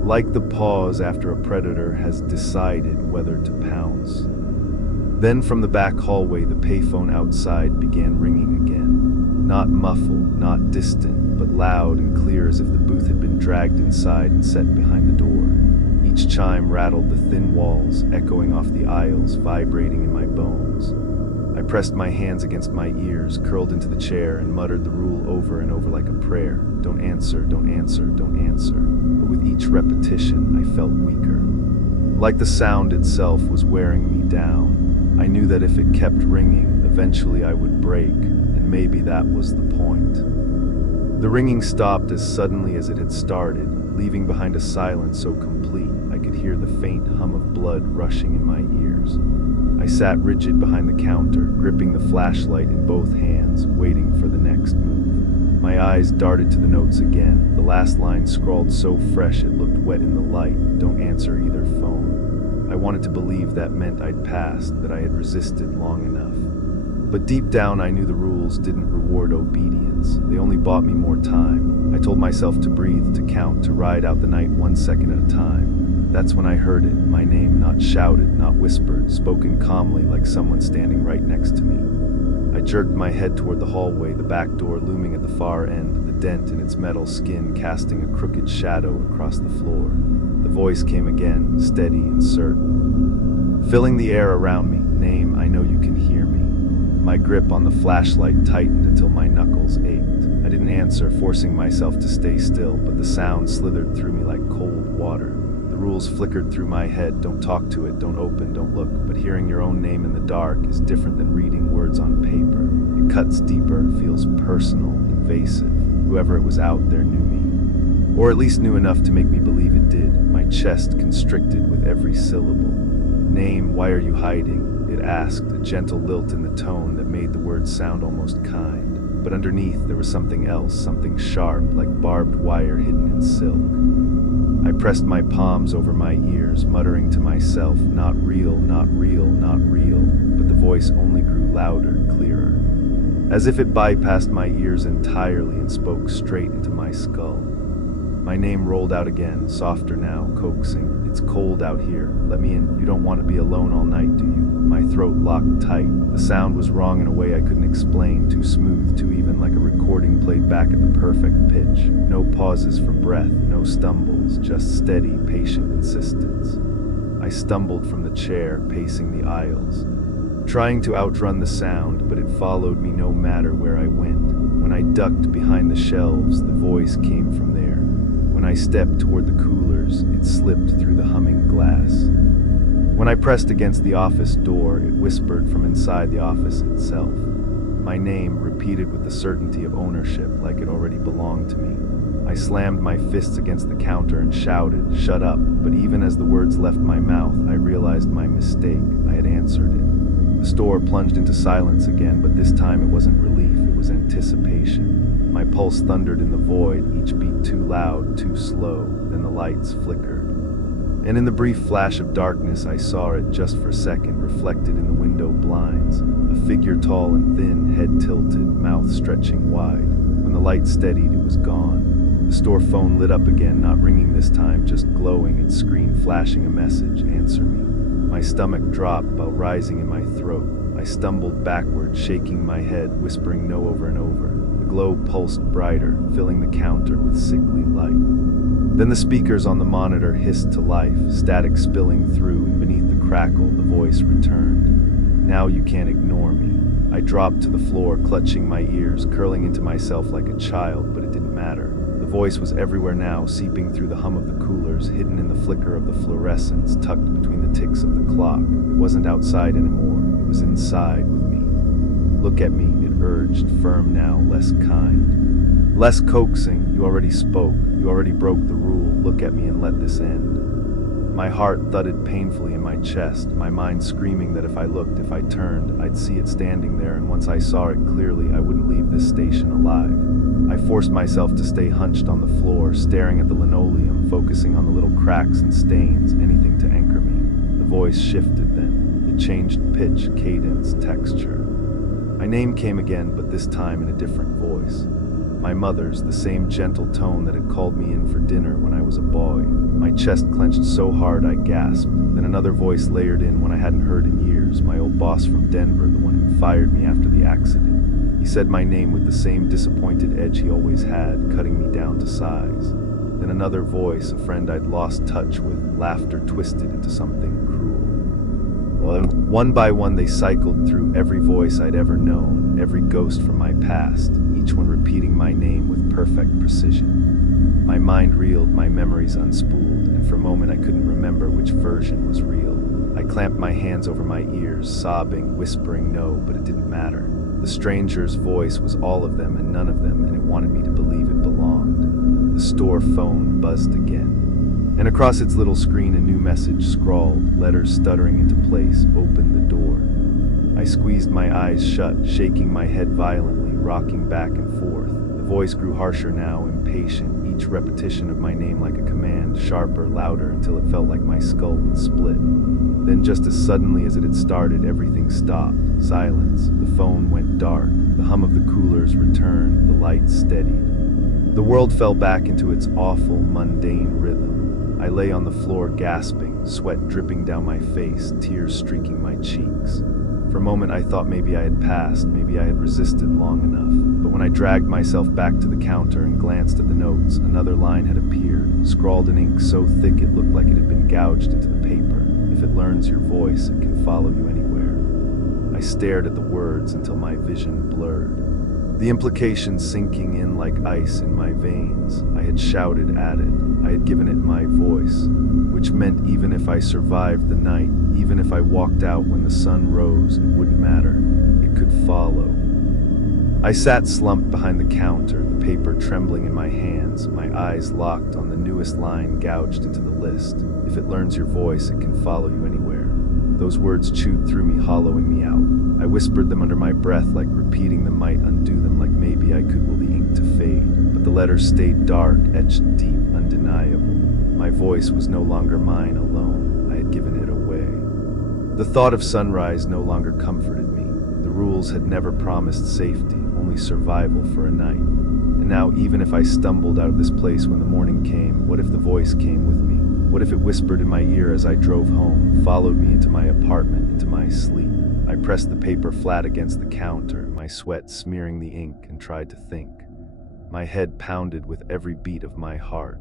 Like the pause after a predator has decided whether to pounce. Then from the back hallway, the payphone outside began ringing again. Not muffled, not distant, but loud and clear, as if the booth had been dragged inside and set behind the door. Each chime rattled the thin walls, echoing off the aisles, vibrating in my bones. I pressed my hands against my ears, curled into the chair, and muttered the rule over and over like a prayer. Don't answer, don't answer, don't answer. But with each repetition, I felt weaker. Like the sound itself was wearing me down. I knew that if it kept ringing, eventually I would break, and maybe that was the point. The ringing stopped as suddenly as it had started, leaving behind a silence so complete I could hear the faint hum of blood rushing in my ears. I sat rigid behind the counter, gripping the flashlight in both hands, waiting for the next move. My eyes darted to the notes again, the last line scrawled so fresh it looked wet in the light. Don't answer either phone. I wanted to believe that meant I'd passed, that I had resisted long enough. But deep down I knew the rules didn't reward obedience. They only bought me more time. I told myself to breathe, to count, to ride out the night 1 second at a time. That's when I heard it, my name, not shouted, not whispered, spoken calmly like someone standing right next to me. I jerked my head toward the hallway, the back door looming at the far end, the dent in its metal skin casting a crooked shadow across the floor. The voice came again, steady and certain, filling the air around me. Name, I know you can hear me. My grip on the flashlight tightened until my knuckles ached. I didn't answer, forcing myself to stay still, but the sound slithered through me like cold water. The rules flickered through my head. Don't talk to it, don't open, don't look. But hearing your own name in the dark is different than reading words on paper. It cuts deeper, feels personal, invasive. Whoever it was out there knew me. Or at least knew enough to make me believe it did. My chest constricted with every syllable. Name, why are you hiding? It asked, a gentle lilt in the tone that made the words sound almost kind. But underneath there was something else, something sharp, like barbed wire hidden in silk. I pressed my palms over my ears, muttering to myself, not real, not real, not real, but the voice only grew louder, clearer. As if it bypassed my ears entirely and spoke straight into my skull. My name rolled out again, softer now, coaxing. It's cold out here. Let me in. You don't want to be alone all night, do you? My throat locked tight. The sound was wrong in a way I couldn't explain, too smooth, too even, like a recording played back at the perfect pitch. No pauses for breath, no stumbles, just steady, patient insistence. I stumbled from the chair, pacing the aisles, trying to outrun the sound, but it followed me no matter where I went. When I ducked behind the shelves, the voice came from there. When I stepped toward the coolers, it slipped through the humming glass. When I pressed against the office door, it whispered from inside the office itself. My name, repeated with the certainty of ownership, like it already belonged to me. I slammed my fists against the counter and shouted, "Shut up!" But even as the words left my mouth, I realized my mistake. I had answered it. The store plunged into silence again, but this time it wasn't relief, it was anticipation. My pulse thundered in the void, each beat too loud, too slow, then the lights flickered. And in the brief flash of darkness, I saw it just for a second, reflected in the window blinds. A figure tall and thin, head tilted, mouth stretching wide. When the light steadied, it was gone. The store phone lit up again, not ringing this time, just glowing, its screen flashing a message, "Answer me." My stomach dropped while rising in my throat. I stumbled backward, shaking my head, whispering no over and over. The glow pulsed brighter, filling the counter with sickly light. Then the speakers on the monitor hissed to life, static spilling through, and beneath the crackle, the voice returned. "Now you can't ignore me." I dropped to the floor, clutching my ears, curling into myself like a child, but it didn't matter. The voice was everywhere now, seeping through the hum of the coolers, hidden in the flicker of the fluorescents, tucked between the ticks of the clock. It wasn't outside anymore, it was inside with me. "Look at me," it urged, firm now, less kind. Less coaxing. "You already spoke, you already broke the rule, look at me and let this end." My heart thudded painfully in my chest, my mind screaming that if I looked, if I turned, I'd see it standing there, and once I saw it clearly, I wouldn't leave this station alive. I forced myself to stay hunched on the floor, staring at the linoleum, focusing on the little cracks and stains, anything to anchor me. The voice shifted then. It changed pitch, cadence, texture. My name came again, but this time in a different voice. My mother's, the same gentle tone that had called me in for dinner when I was a boy. My chest clenched so hard I gasped. Then another voice layered in one I hadn't heard in years, my old boss from Denver, the one who fired me after the accident. He said my name with the same disappointed edge he always had, cutting me down to size. Then another voice, a friend I'd lost touch with, laughter twisted into something cruel. Well, one by one they cycled through every voice I'd ever known, every ghost from my past, each one repeating my name with perfect precision. My mind reeled, my memories unspooled, and for a moment I couldn't remember which version was real. I clamped my hands over my ears, sobbing, whispering no, but it didn't matter. The stranger's voice was all of them and none of them, and it wanted me to believe it belonged. The store phone buzzed again. And across its little screen a new message scrawled, letters stuttering into place, "Open the door." I squeezed my eyes shut, shaking my head violently, rocking back and forth. The voice grew harsher now, impatient, each repetition of my name like a command, sharper, louder, until it felt like my skull would split. Then just as suddenly as it had started, everything stopped. Silence. The phone went dark. The hum of the coolers returned. The lights steadied. The world fell back into its awful, mundane rhythm. I lay on the floor gasping, sweat dripping down my face, tears streaking my cheeks. For a moment I thought maybe I had passed, maybe I had resisted long enough. But when I dragged myself back to the counter and glanced at the notes, another line had appeared, scrawled in ink so thick it looked like it had been gouged into the paper. "If it learns your voice, it can follow you anywhere." I stared at the words until my vision blurred. The implications sinking in like ice in my veins. I had shouted at it. I had given it my voice, which meant even if I survived the night, even if I walked out when the sun rose, it wouldn't matter. It could follow. I sat slumped behind the counter, the paper trembling in my hands, my eyes locked on the newest line gouged into the list. "If it learns your voice, it can follow you anywhere." Those words chewed through me, hollowing me out. I whispered them under my breath, like repeating them might undo them, like maybe I could will the ink to fade. But the letters stayed dark, etched deep, undeniable. My voice was no longer mine alone. I had given it away. The thought of sunrise no longer comforted me. The rules had never promised safety, only survival for a night. And now, even if I stumbled out of this place when the morning came, what if the voice came with me? What if it whispered in my ear as I drove home, followed me into my apartment, into my sleep? I pressed the paper flat against the counter, my sweat smearing the ink, and tried to think. My head pounded with every beat of my heart.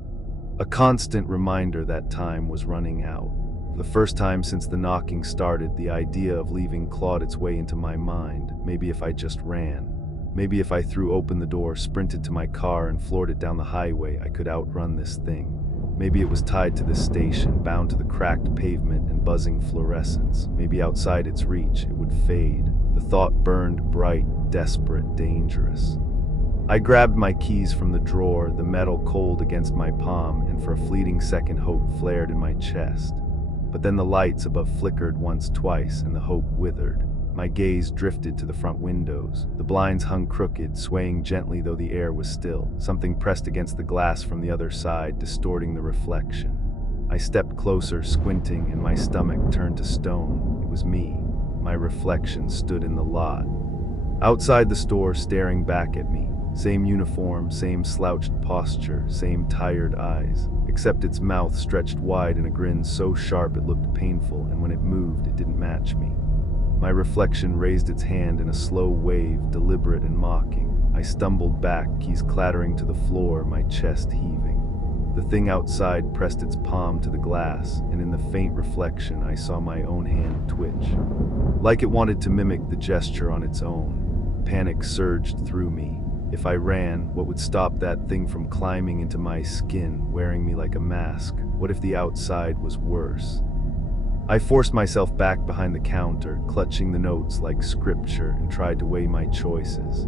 A constant reminder that time was running out. For the first time since the knocking started, the idea of leaving clawed its way into my mind. Maybe if I just ran. Maybe if I threw open the door, sprinted to my car, and floored it down the highway, I could outrun this thing. Maybe it was tied to this station, bound to the cracked pavement and buzzing fluorescence. Maybe outside its reach, it would fade. The thought burned bright, desperate, dangerous. I grabbed my keys from the drawer, the metal cold against my palm, and for a fleeting second hope flared in my chest. But then the lights above flickered once, twice, and the hope withered. My gaze drifted to the front windows. The blinds hung crooked, swaying gently though the air was still. Something pressed against the glass from the other side, distorting the reflection. I stepped closer, squinting, and my stomach turned to stone. It was me. My reflection stood in the lot. Outside the store, staring back at me. Same uniform, same slouched posture, same tired eyes. Except its mouth stretched wide in a grin so sharp it looked painful, and when it moved, it didn't match me. My reflection raised its hand in a slow wave, deliberate and mocking. I stumbled back, keys clattering to the floor, my chest heaving. The thing outside pressed its palm to the glass, and in the faint reflection I saw my own hand twitch. Like it wanted to mimic the gesture on its own. Panic surged through me. If I ran, what would stop that thing from climbing into my skin, wearing me like a mask? What if the outside was worse? I forced myself back behind the counter, clutching the notes like scripture, and tried to weigh my choices.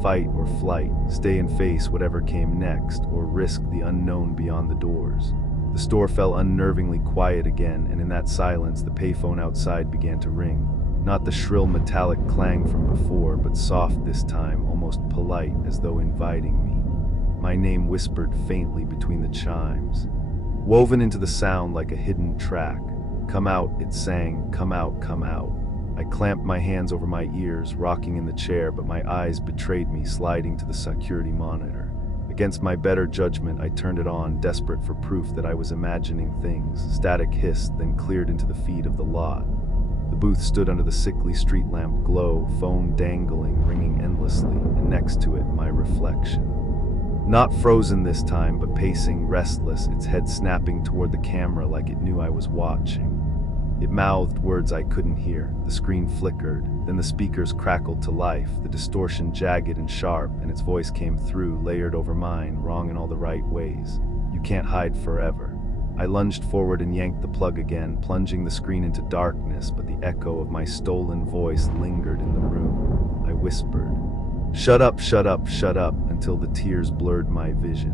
Fight or flight, stay and face whatever came next, or risk the unknown beyond the doors. The store fell unnervingly quiet again, and in that silence the payphone outside began to ring. Not the shrill metallic clang from before, but soft this time, almost polite, as though inviting me. My name whispered faintly between the chimes. Woven into the sound like a hidden track. "Come out," it sang, "come out, come out." I clamped my hands over my ears, rocking in the chair, but my eyes betrayed me, sliding to the security monitor. Against my better judgment, I turned it on, desperate for proof that I was imagining things. Static hissed, then cleared into the feed of the lot. The booth stood under the sickly street lamp glow, foam dangling, ringing endlessly, and next to it, my reflection. Not frozen this time, but pacing, restless, its head snapping toward the camera like it knew I was watching. It mouthed words I couldn't hear. The screen flickered, then the speakers crackled to life, the distortion jagged and sharp, and its voice came through, layered over mine, wrong in all the right ways. "You can't hide forever." I lunged forward and yanked the plug again, plunging the screen into darkness, but the echo of my stolen voice lingered in the room. I whispered, "Shut up, shut up, shut up," until the tears blurred my vision.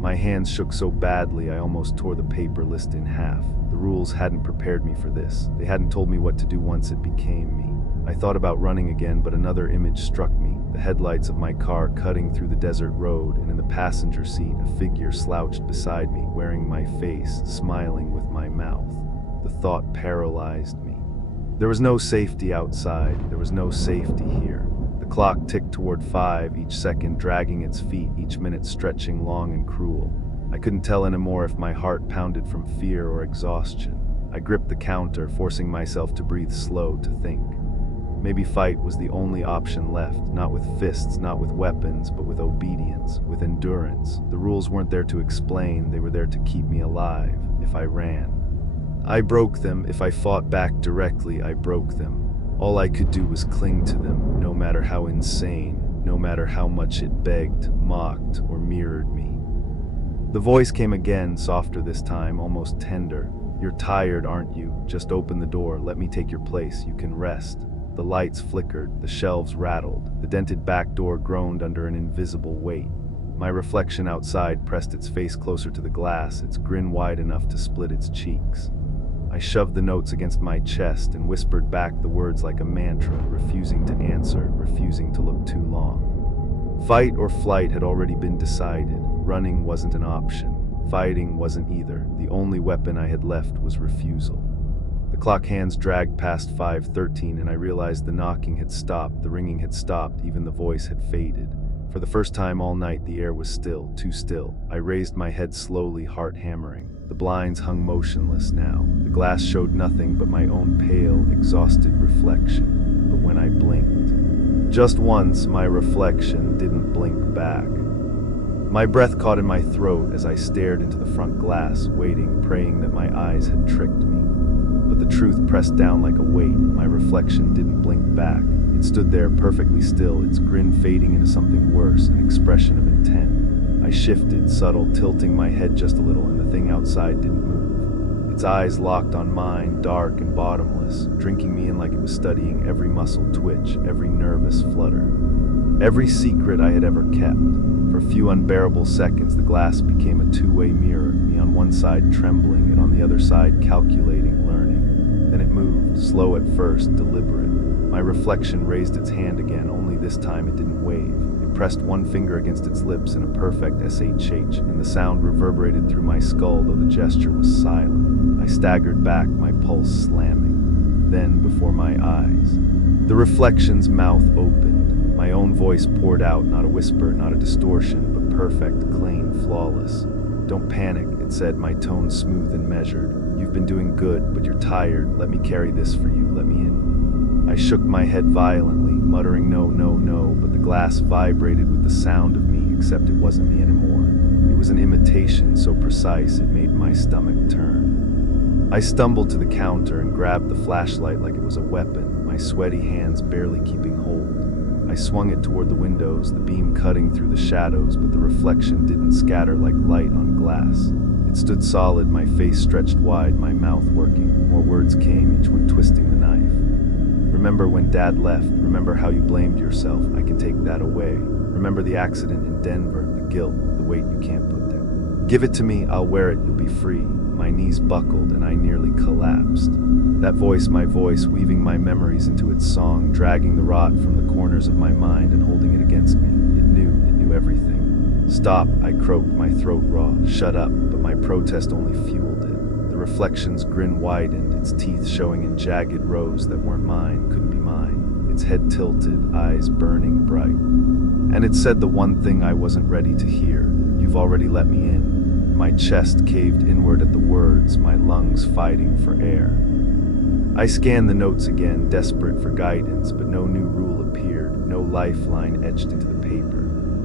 My hands shook so badly I almost tore the paper list in half. The rules hadn't prepared me for this. They hadn't told me what to do once it became me. I thought about running again, but another image struck me. The headlights of my car cutting through the desert road, and in the passenger seat a figure slouched beside me, wearing my face, smiling with my mouth. The thought paralyzed me. There was no safety outside. There was no safety here. The clock ticked toward 5, each second dragging its feet, each minute stretching long and cruel. I couldn't tell anymore if my heart pounded from fear or exhaustion. I gripped the counter, forcing myself to breathe slow, to think. Maybe fight was the only option left, not with fists, not with weapons, but with obedience, with endurance. The rules weren't there to explain, they were there to keep me alive, if I ran. I broke them. If I fought back directly, I broke them. All I could do was cling to them, no matter how insane, no matter how much it begged, mocked, or mirrored me. The voice came again, softer this time, almost tender. "You're tired, aren't you? Just open the door, let me take your place, you can rest." The lights flickered, the shelves rattled, the dented back door groaned under an invisible weight. My reflection outside pressed its face closer to the glass, its grin wide enough to split its cheeks. I shoved the notes against my chest and whispered back the words like a mantra, refusing to answer, refusing to look too long. Fight or flight had already been decided. Running wasn't an option. Fighting wasn't either. The only weapon I had left was refusal. The clock hands dragged past 5:13, and I realized the knocking had stopped, the ringing had stopped, even the voice had faded. For the first time all night, the air was still, too still. I raised my head slowly, heart hammering. The blinds hung motionless now. The glass showed nothing but my own pale, exhausted reflection. But when I blinked, just once, my reflection didn't blink back. My breath caught in my throat as I stared into the front glass, waiting, praying that my eyes had tricked me. But the truth pressed down like a weight. My reflection didn't blink back. It stood there perfectly still, its grin fading into something worse, an expression of intent. I shifted, subtle, tilting my head just a little, and the thing outside didn't move. Its eyes locked on mine, dark and bottomless, drinking me in like it was studying every muscle twitch, every nervous flutter, every secret I had ever kept. For a few unbearable seconds, the glass became a two-way mirror, me on one side trembling, and on the other side calculating, learning. Then it moved, slow at first, deliberate. My reflection raised its hand again, only this time it didn't wave. It pressed one finger against its lips in a perfect SHH, and the sound reverberated through my skull, though the gesture was silent. I staggered back, my pulse slamming. Then, before my eyes, the reflection's mouth opened. My own voice poured out, not a whisper, not a distortion, but perfect, clean, flawless. "Don't panic," it said, my tone smooth and measured. "You've been doing good, but you're tired. Let me carry this for you. Let me in." I shook my head violently, muttering no, no, no, but the glass vibrated with the sound of me, except it wasn't me anymore. It was an imitation so precise it made my stomach turn. I stumbled to the counter and grabbed the flashlight like it was a weapon, my sweaty hands barely keeping hold. I swung it toward the windows, the beam cutting through the shadows, but the reflection didn't scatter like light on glass. It stood solid, my face stretched wide, my mouth working. More words came, each one twisting the knife. "Remember when Dad left? Remember how you blamed yourself? I can take that away. Remember the accident in Denver, the guilt, the weight you can't put there. Give it to me, I'll wear it, you'll be free." My knees buckled and I nearly collapsed. That voice, my voice, weaving my memories into its song, dragging the rot from the corners of my mind and holding it against me. It knew everything. "Stop," I croaked, my throat raw. "Shut up," but my protest only fueled it. The reflection's grin widened, its teeth showing in jagged rows that weren't mine, couldn't be mine. Its head tilted, eyes burning bright. And it said the one thing I wasn't ready to hear: "You've already let me in." My chest caved inward at the words, my lungs fighting for air. I scanned the notes again, desperate for guidance, but no new rule appeared, no lifeline etched into the paper.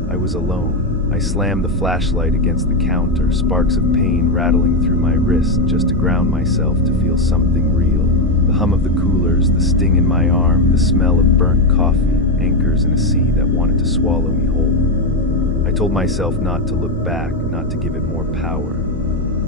I was alone. I slammed the flashlight against the counter, sparks of pain rattling through my wrist just to ground myself to feel something real. The hum of the coolers, the sting in my arm, the smell of burnt coffee, anchors in a sea that wanted to swallow me whole. I told myself not to look back, not to give it more power.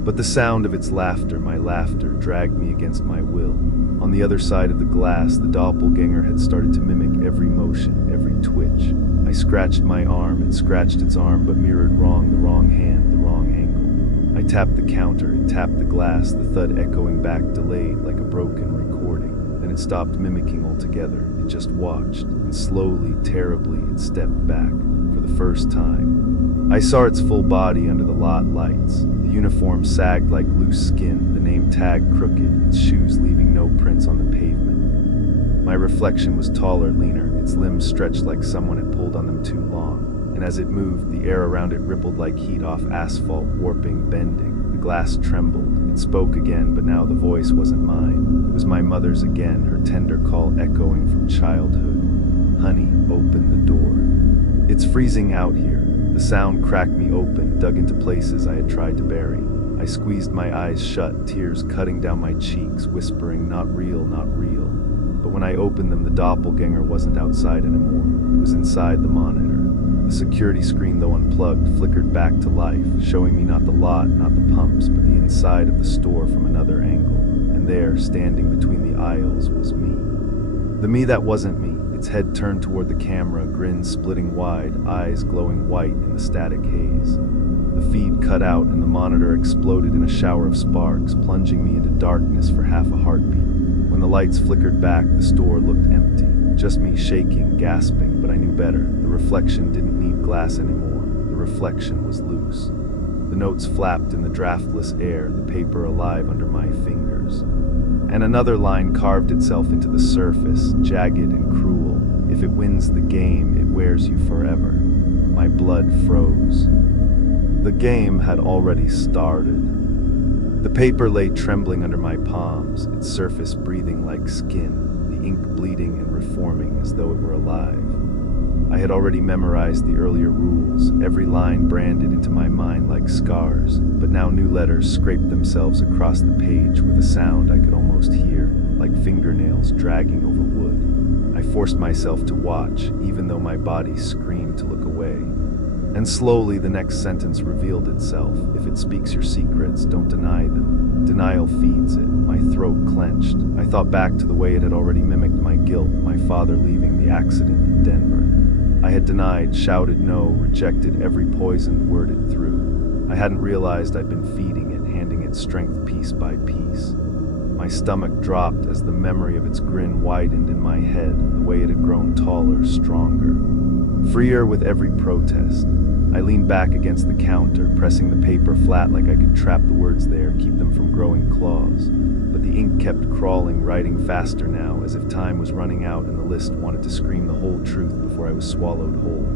But the sound of its laughter, my laughter, dragged me against my will. On the other side of the glass, the doppelganger had started to mimic every motion, every twitch. I scratched my arm, it scratched its arm, but mirrored wrong, the wrong hand, the wrong angle. I tapped the counter, it tapped the glass, the thud echoing back, delayed like a broken recording. Then it stopped mimicking altogether. It just watched, and slowly, terribly, it stepped back. For the first time, I saw its full body under the lot lights. The uniform sagged like loose skin, the name tag crooked, its shoes leaving no prints on the pavement. My reflection was taller, leaner, its limbs stretched like someone had pulled on them too long. And as it moved, the air around it rippled like heat off asphalt, warping, bending. The glass trembled. It spoke again, but now the voice wasn't mine. It was my mother's again, her tender call echoing from childhood. "Honey, open the door. It's freezing out here." The sound cracked me open, dug into places I had tried to bury. I squeezed my eyes shut, tears cutting down my cheeks, whispering, "Not real, not real." But when I opened them, the doppelganger wasn't outside anymore. It was inside the monitor. The security screen, though unplugged, flickered back to life, showing me not the lot, not the pumps, but the inside of the store from another angle. And there, standing between the aisles, was me. The me that wasn't me. Its head turned toward the camera, grin splitting wide, eyes glowing white in the static haze. The feed cut out and the monitor exploded in a shower of sparks, plunging me into darkness for half a heartbeat. When the lights flickered back, the store looked empty. Just me shaking, gasping, but I knew better. The reflection didn't need glass anymore. The reflection was loose. The notes flapped in the draftless air, the paper alive under my fingers. And another line carved itself into the surface, jagged and cruel. "If it wins the game, it wears you forever." My blood froze. The game had already started. The paper lay trembling under my palms, its surface breathing like skin, the ink bleeding and reforming as though it were alive. I had already memorized the earlier rules, every line branded into my mind like scars, but now new letters scraped themselves across the page with a sound I could almost hear. like fingernails dragging over wood. I forced myself to watch, even though my body screamed to look away. And slowly the next sentence revealed itself. If it speaks your secrets, don't deny them. Denial feeds it. My throat clenched. I thought back to the way it had already mimicked my guilt, my father leaving the accident in Denver. I had denied, shouted no, rejected every poisoned word it threw. I hadn't realized I'd been feeding it, handing it strength piece by piece. My stomach dropped as the memory of its grin widened in my head, the way it had grown taller, stronger. Freer with every protest. I leaned back against the counter, pressing the paper flat like I could trap the words there, keep them from growing claws. But the ink kept crawling, writing faster now, as if time was running out and the list wanted to scream the whole truth before I was swallowed whole.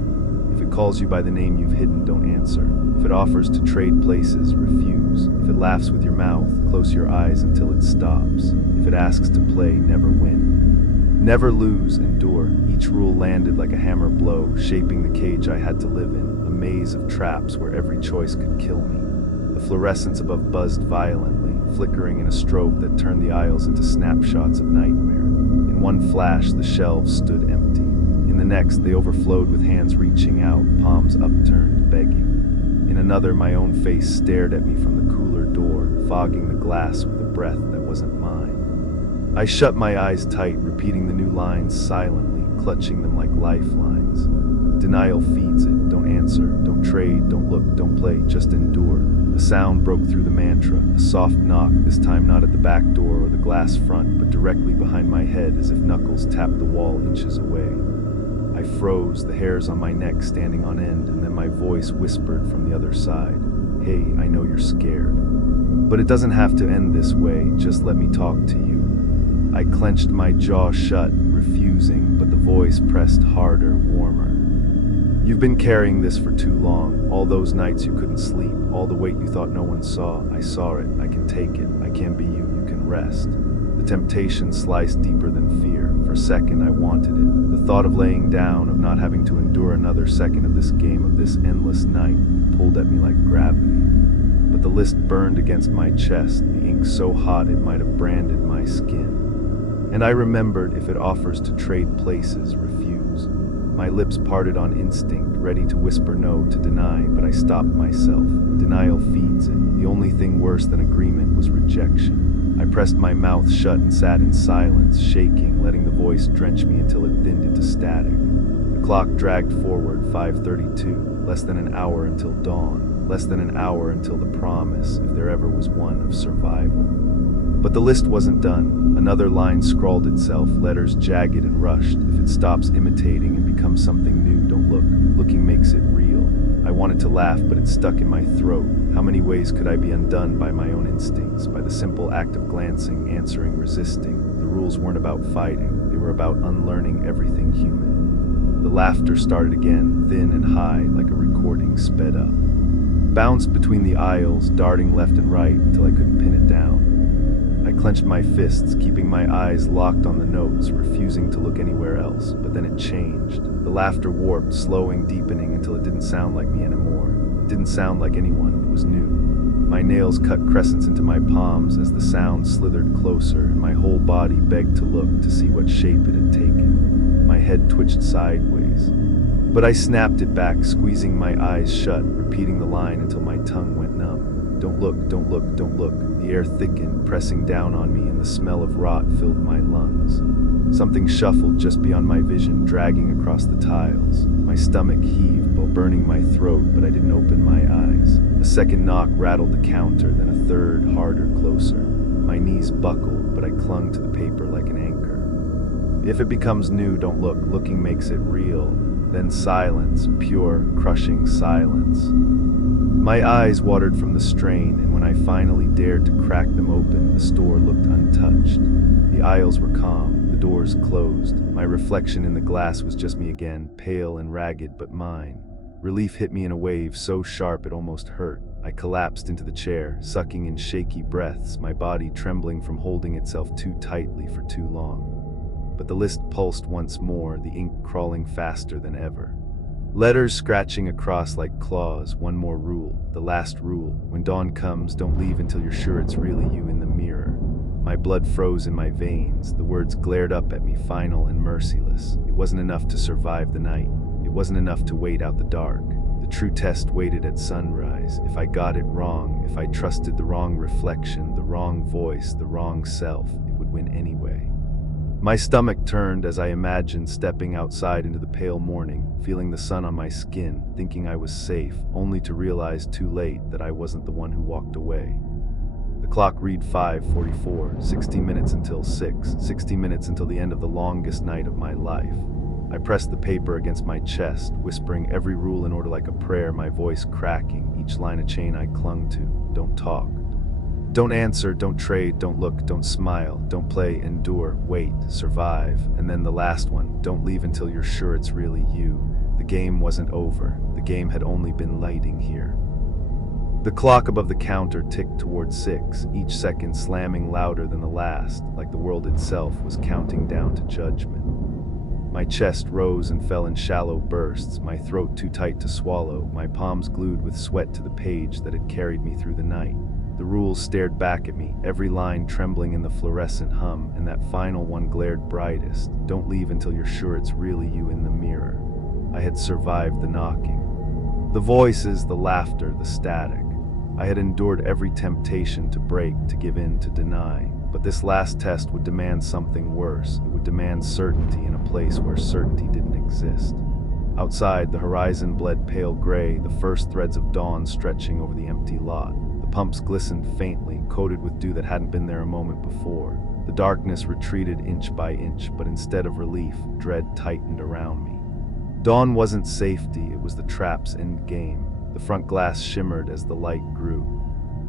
If it calls you by the name you've hidden, don't answer. If it offers to trade places, refuse. If it laughs with your mouth, close your eyes until it stops. If it asks to play, never win. Never lose, endure. Each rule landed like a hammer blow, shaping the cage I had to live in, a maze of traps where every choice could kill me. The fluorescence above buzzed violently, flickering in a strobe that turned the aisles into snapshots of nightmare. In one flash, the shelves stood empty. In the next, they overflowed with hands reaching out, palms upturned, begging. In another, my own face stared at me from the cooler door, fogging the glass with a breath that wasn't mine. I shut my eyes tight, repeating the new lines silently, clutching them like lifelines. Denial feeds it. Don't answer, don't trade, don't look, don't play, just endure. A sound broke through the mantra, a soft knock, this time not at the back door or the glass front, but directly behind my head as if knuckles tapped the wall inches away. I froze, the hairs on my neck standing on end, and then my voice whispered from the other side. Hey, I know you're scared. But it doesn't have to end this way, just let me talk to you. I clenched my jaw shut, refusing, but the voice pressed harder, warmer. You've been carrying this for too long, all those nights you couldn't sleep, all the weight you thought no one saw. I saw it, I can take it, I can be you, you can rest. The temptation sliced deeper than fear. For a second I wanted it. The thought of laying down, of not having to endure another second of this game, of this endless night, pulled at me like gravity. But the list burned against my chest, the ink so hot it might have branded my skin. And I remembered, if it offers to trade places, refuse. My lips parted on instinct, ready to whisper no, to deny, but I stopped myself. Denial feeds it. The only thing worse than agreement was rejection. I pressed my mouth shut and sat in silence, shaking, letting the voice drench me until it thinned into static. The clock dragged forward, 5:32, less than an hour until dawn, less than an hour until the promise, if there ever was one, of survival. But the list wasn't done. Another line scrawled itself, letters jagged and rushed. If it stops imitating and becomes something new, don't look. Looking makes it real. I wanted to laugh, but it stuck in my throat. How many ways could I be undone by my own instincts, by the simple act of glancing, answering, resisting? The rules weren't about fighting. They were about unlearning everything human. The laughter started again, thin and high, like a recording sped up. Bounced between the aisles, darting left and right until I couldn't pin it down. I clenched my fists, keeping my eyes locked on the notes, refusing to look anywhere else. But then it changed. The laughter warped, slowing, deepening until it didn't sound like me anymore. It didn't sound like anyone. It was new. My nails cut crescents into my palms as the sound slithered closer, and my whole body begged to look to see what shape it had taken. My head twitched sideways. But I snapped it back, squeezing my eyes shut, repeating the line until my tongue went numb. Don't look, don't look, don't look. The air thickened, pressing down on me, and the smell of rot filled my lungs. Something shuffled just beyond my vision, dragging across the tiles. My stomach heaved while burning my throat, but I didn't open my eyes. A second knock rattled the counter, then a third, harder, closer. My knees buckled, but I clung to the paper like an anchor. If it becomes new, don't look. Looking makes it real. Then silence, pure, crushing silence. My eyes watered from the strain, and when I finally dared to crack them open, the store looked untouched. The aisles were calm, the doors closed. My reflection in the glass was just me again, pale and ragged, but mine. Relief hit me in a wave so sharp it almost hurt. I collapsed into the chair, sucking in shaky breaths, my body trembling from holding itself too tightly for too long. But the list pulsed once more, the ink crawling faster than ever. Letters scratching across like claws, one more rule, the last rule. When dawn comes, don't leave until you're sure it's really you in the mirror. My blood froze in my veins. The words glared up at me, final and merciless. It wasn't enough to survive the night. It wasn't enough to wait out the dark. The true test waited at sunrise. If I got it wrong, if I trusted the wrong reflection, the wrong voice, the wrong self, it would win anyway. My stomach turned as I imagined stepping outside into the pale morning, feeling the sun on my skin, thinking I was safe, only to realize too late that I wasn't the one who walked away. The clock read 5:44, 60 minutes until 6, 60 minutes until the end of the longest night of my life. I pressed the paper against my chest, whispering every rule in order like a prayer, my voice cracking, each line a chain I clung to. Don't talk. Don't answer, don't trade, don't look, don't smile, don't play, endure, wait, survive. And then the last one, don't leave until you're sure it's really you. The game wasn't over. The game had only been lighting here. The clock above the counter ticked toward 6, each second slamming louder than the last, like the world itself was counting down to judgment. My chest rose and fell in shallow bursts, my throat too tight to swallow, my palms glued with sweat to the page that had carried me through the night. The rules stared back at me, every line trembling in the fluorescent hum, and that final one glared brightest. Don't leave until you're sure it's really you in the mirror. I had survived the knocking. The voices, the laughter, the static. I had endured every temptation to break, to give in, to deny. But this last test would demand something worse. It would demand certainty in a place where certainty didn't exist. Outside, the horizon bled pale gray, the first threads of dawn stretching over the empty lot. Pumps glistened faintly, coated with dew that hadn't been there a moment before. The darkness retreated inch by inch, but instead of relief, dread tightened around me. Dawn wasn't safety, it was the trap's end game. The front glass shimmered as the light grew.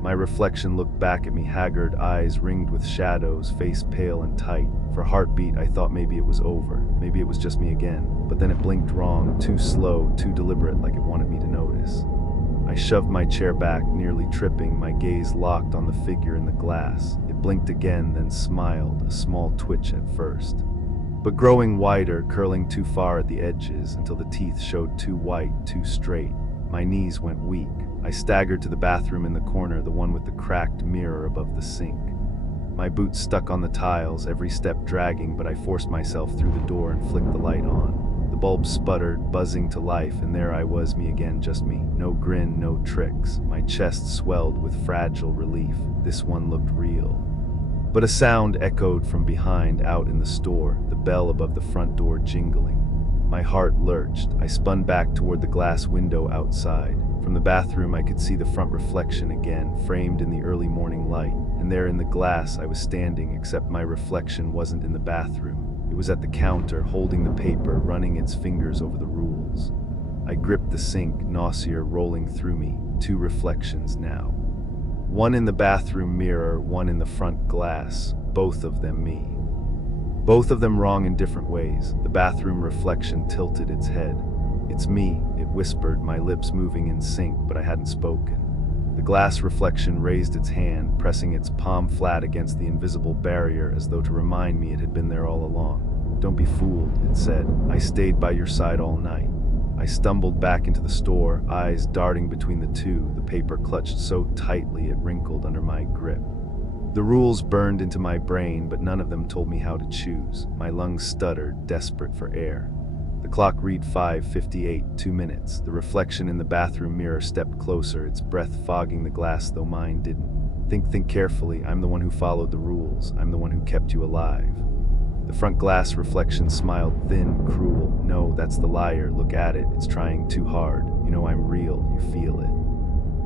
My reflection looked back at me, haggard, eyes ringed with shadows, face pale and tight. For a heartbeat, I thought maybe it was over. Maybe it was just me again. But then it blinked wrong, too slow, too deliberate, like it wanted me to notice. I shoved my chair back, nearly tripping, my gaze locked on the figure in the glass. It blinked again, then smiled, a small twitch at first. But growing wider, curling too far at the edges, until the teeth showed too white, too straight. My knees went weak. I staggered to the bathroom in the corner, the one with the cracked mirror above the sink. My boots stuck on the tiles, every step dragging, but I forced myself through the door and flicked the light on. The bulb sputtered, buzzing to life, and there I was, me again, just me. No grin, no tricks. My chest swelled with fragile relief. This one looked real. But a sound echoed from behind, out in the store, the bell above the front door jingling. My heart lurched. I spun back toward the glass window outside. From the bathroom I could see the front reflection again, framed in the early morning light. And there in the glass I was standing, except my reflection wasn't in the bathroom. It was at the counter, holding the paper, running its fingers over the rules. I gripped the sink, nausea rolling through me. 2 reflections now. One in the bathroom mirror, one in the front glass, both of them me. Both of them wrong in different ways. The bathroom reflection tilted its head. It's me, it whispered, my lips moving in sync, but I hadn't spoken. The glass reflection raised its hand, pressing its palm flat against the invisible barrier as though to remind me it had been there all along. Don't be fooled, it said. I stayed by your side all night. I stumbled back into the store, eyes darting between the two, the paper clutched so tightly it wrinkled under my grip. The rules burned into my brain, but none of them told me how to choose. My lungs stuttered, desperate for air. The clock read 5:58, 2 minutes. The reflection in the bathroom mirror stepped closer, its breath fogging the glass though mine didn't. Think carefully. I'm the one who followed the rules. I'm the one who kept you alive. The front glass reflection smiled, thin, cruel. No, that's the liar. Look at it. It's trying too hard. You know I'm real. You feel it.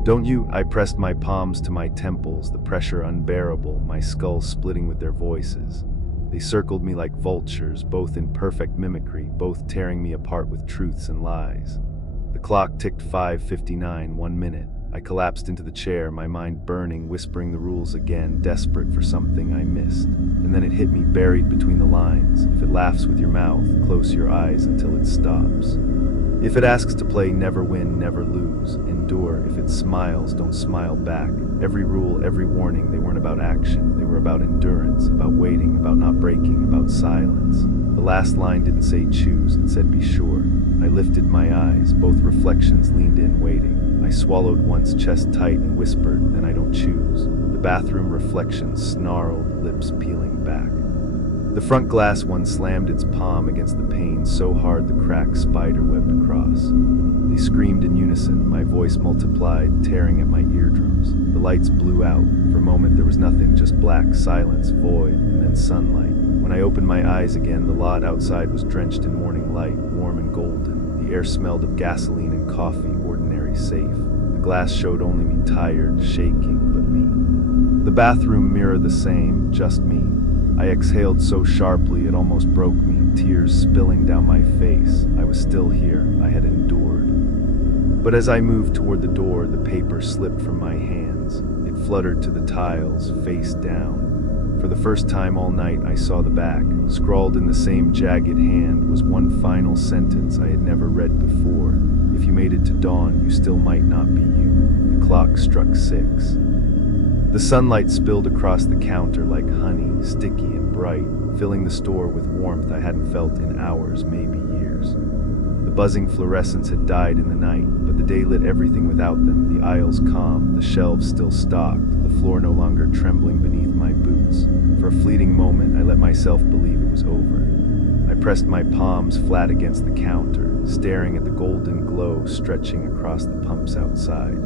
Don't you? I pressed my palms to my temples, the pressure unbearable, my skull splitting with their voices. They circled me like vultures, both in perfect mimicry, both tearing me apart with truths and lies. The clock ticked 5:59, 1 minute. I collapsed into the chair, my mind burning, whispering the rules again, desperate for something I missed. And then it hit me, buried between the lines. If it laughs with your mouth, close your eyes until it stops. If it asks to play, never win, never lose. Endure. If it smiles, don't smile back. Every rule, every warning, they weren't about action. They were about endurance, about waiting, about not breaking, about silence. The last line didn't say choose, it said be sure. I lifted my eyes, both reflections leaned in waiting. I swallowed once, chest tight, and whispered, then I don't choose. The bathroom reflection snarled, lips peeling back. The front glass one slammed its palm against the pane so hard the crack spider-webbed across. They screamed in unison, my voice multiplied, tearing at my eardrums. The lights blew out. For a moment there was nothing, just black silence, void, and then sunlight. When I opened my eyes again, the lot outside was drenched in morning light, warm and golden. The air smelled of gasoline and coffee, ordinary, safe. The glass showed only me, tired, shaking, but me. The bathroom mirror the same, just me. I exhaled so sharply it almost broke me, tears spilling down my face. I was still here. I had endured. But as I moved toward the door, the paper slipped from my hands. It fluttered to the tiles, face down. For the first time all night, I saw the back. Scrawled in the same jagged hand was one final sentence I had never read before. If you made it to dawn, you still might not be you. The clock struck 6. The sunlight spilled across the counter like honey, sticky and bright, filling the store with warmth I hadn't felt in hours, maybe years. The buzzing fluorescents had died in the night, but the day lit everything without them, the aisles calm, the shelves still stocked, the floor no longer trembling beneath my boots. For a fleeting moment, I let myself believe it was over. I pressed my palms flat against the counter, staring at the golden glow stretching across the pumps outside.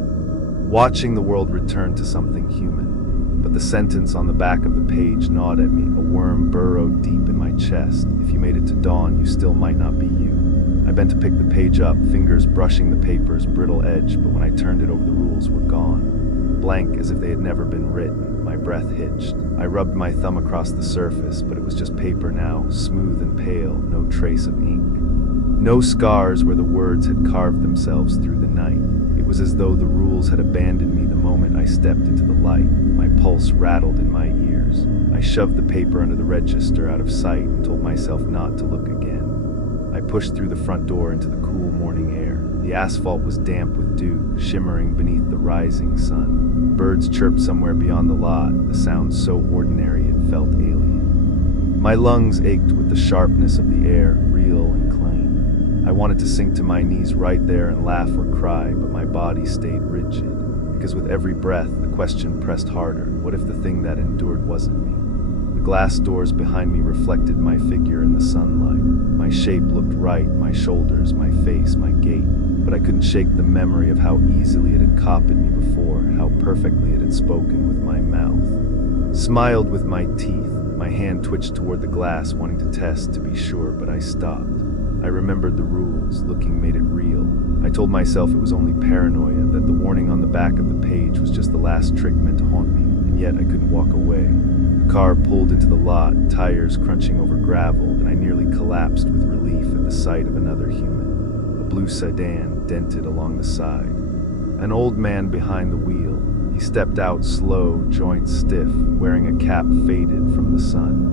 Watching the world return to something human. But the sentence on the back of the page gnawed at me, a worm burrowed deep in my chest. If you made it to dawn, you still might not be you. I bent to pick the page up, fingers brushing the paper's brittle edge, but when I turned it over, the rules were gone. Blank as if they had never been written. My breath hitched. I rubbed my thumb across the surface, but it was just paper now, smooth and pale, no trace of ink. No scars where the words had carved themselves through the night. It was as though the rules had abandoned me the moment I stepped into the light. My pulse rattled in my ears. I shoved the paper under the register out of sight and told myself not to look again. I pushed through the front door into the cool morning air. The asphalt was damp with dew, shimmering beneath the rising sun. Birds chirped somewhere beyond the lot, a sound so ordinary it felt alien. My lungs ached with the sharpness of the air, real and clean. I wanted to sink to my knees right there and laugh or cry, but my body stayed rigid, because with every breath, the question pressed harder. What if the thing that endured wasn't me? The glass doors behind me reflected my figure in the sunlight. My shape looked right, my shoulders, my face, my gait, but I couldn't shake the memory of how easily it had copied me before, how perfectly it had spoken with my mouth. Smiled with my teeth, my hand twitched toward the glass, wanting to test to be sure, but I stopped. I remembered the rules, looking made it real. I told myself it was only paranoia, that the warning on the back of the page was just the last trick meant to haunt me, and yet I couldn't walk away. The car pulled into the lot, tires crunching over gravel, and I nearly collapsed with relief at the sight of another human. A blue sedan dented along the side. An old man behind the wheel. He stepped out slow, joints stiff, wearing a cap faded from the sun.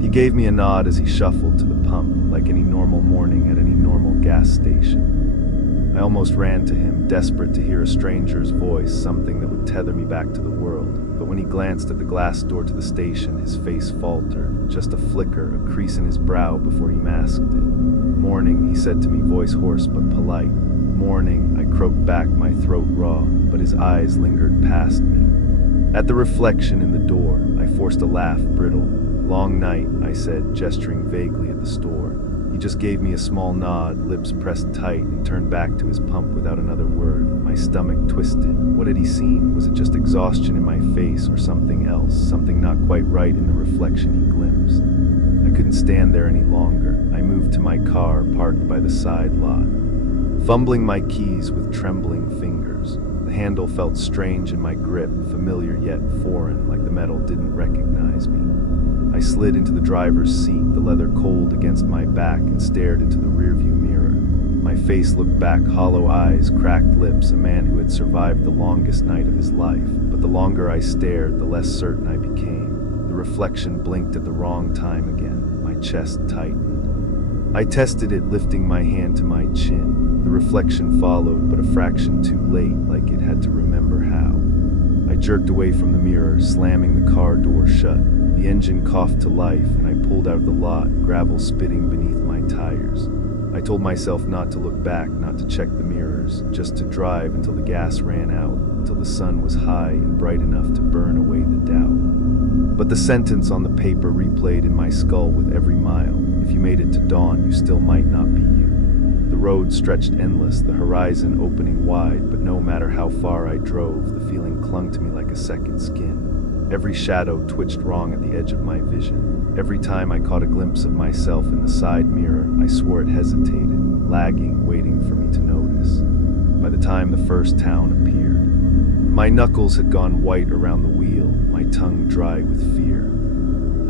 He gave me a nod as he shuffled to the pump, like any normal morning at any normal gas station. I almost ran to him, desperate to hear a stranger's voice, something that would tether me back to the world. But when he glanced at the glass door to the station, his face faltered, just a flicker, a crease in his brow before he masked it. "Morning," he said to me, voice hoarse but polite. "Morning," I croaked back, my throat raw, but his eyes lingered past me. At the reflection in the door, I forced a laugh, brittle. "Long night," I said, gesturing vaguely at the store. He just gave me a small nod, lips pressed tight, and turned back to his pump without another word. My stomach twisted. What had he seen? Was it just exhaustion in my face, or something else, something not quite right in the reflection he glimpsed? I couldn't stand there any longer. I moved to my car, parked by the side lot. Fumbling my keys with trembling fingers. The handle felt strange in my grip, familiar yet foreign, like the metal didn't recognize me. I slid into the driver's seat, the leather cold against my back, and stared into the rearview mirror. My face looked back, hollow eyes, cracked lips, a man who had survived the longest night of his life. But the longer I stared, the less certain I became. The reflection blinked at the wrong time again. My chest tightened. I tested it, lifting my hand to my chin. The reflection followed, but a fraction too late, like it had to remember how. I jerked away from the mirror, slamming the car door shut. The engine coughed to life, and I pulled out of the lot, gravel spitting beneath my tires. I told myself not to look back, not to check the mirrors, just to drive until the gas ran out, until the sun was high and bright enough to burn away the doubt. But the sentence on the paper replayed in my skull with every mile. If you made it to dawn, you still might not be you. The road stretched endless, the horizon opening wide, but no matter how far I drove, the feeling clung to me like a second skin. Every shadow twitched wrong at the edge of my vision. Every time I caught a glimpse of myself in the side mirror, I swore it hesitated, lagging, waiting for me to notice. By the time the first town appeared, my knuckles had gone white around the wheel, my tongue dry with fear.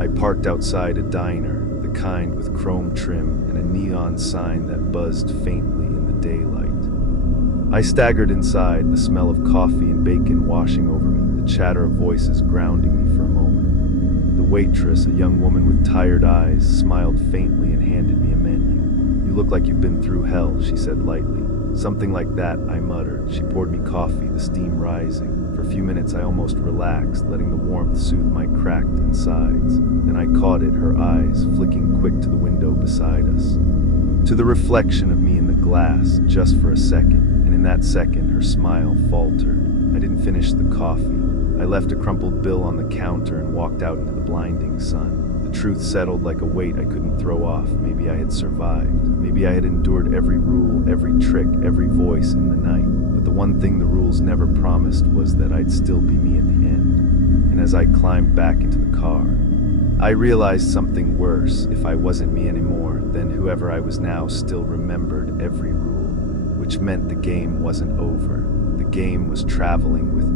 I parked outside a diner, the kind with chrome trim and a neon sign that buzzed faintly in the daylight. I staggered inside, the smell of coffee and bacon washing over me, the chatter of voices grounding me for a moment. The waitress, a young woman with tired eyes, smiled faintly and handed me a menu. "You look like you've been through hell," she said lightly. "Something like that," I muttered. She poured me coffee, the steam rising. For a few minutes I almost relaxed, letting the warmth soothe my cracked insides. Then I caught it, her eyes flicking quick to the window beside us, to the reflection of me in the glass, just for a second, and in that second her smile faltered. I didn't finish the coffee. I left a crumpled bill on the counter and walked out into the blinding sun. The truth settled like a weight I couldn't throw off. Maybe I had survived. Maybe I had endured every rule, every trick, every voice in the night. But the one thing the rules never promised was that I'd still be me at the end. And as I climbed back into the car, I realized something worse. If I wasn't me anymore, then whoever I was now still remembered every rule, which meant the game wasn't over. The game was traveling with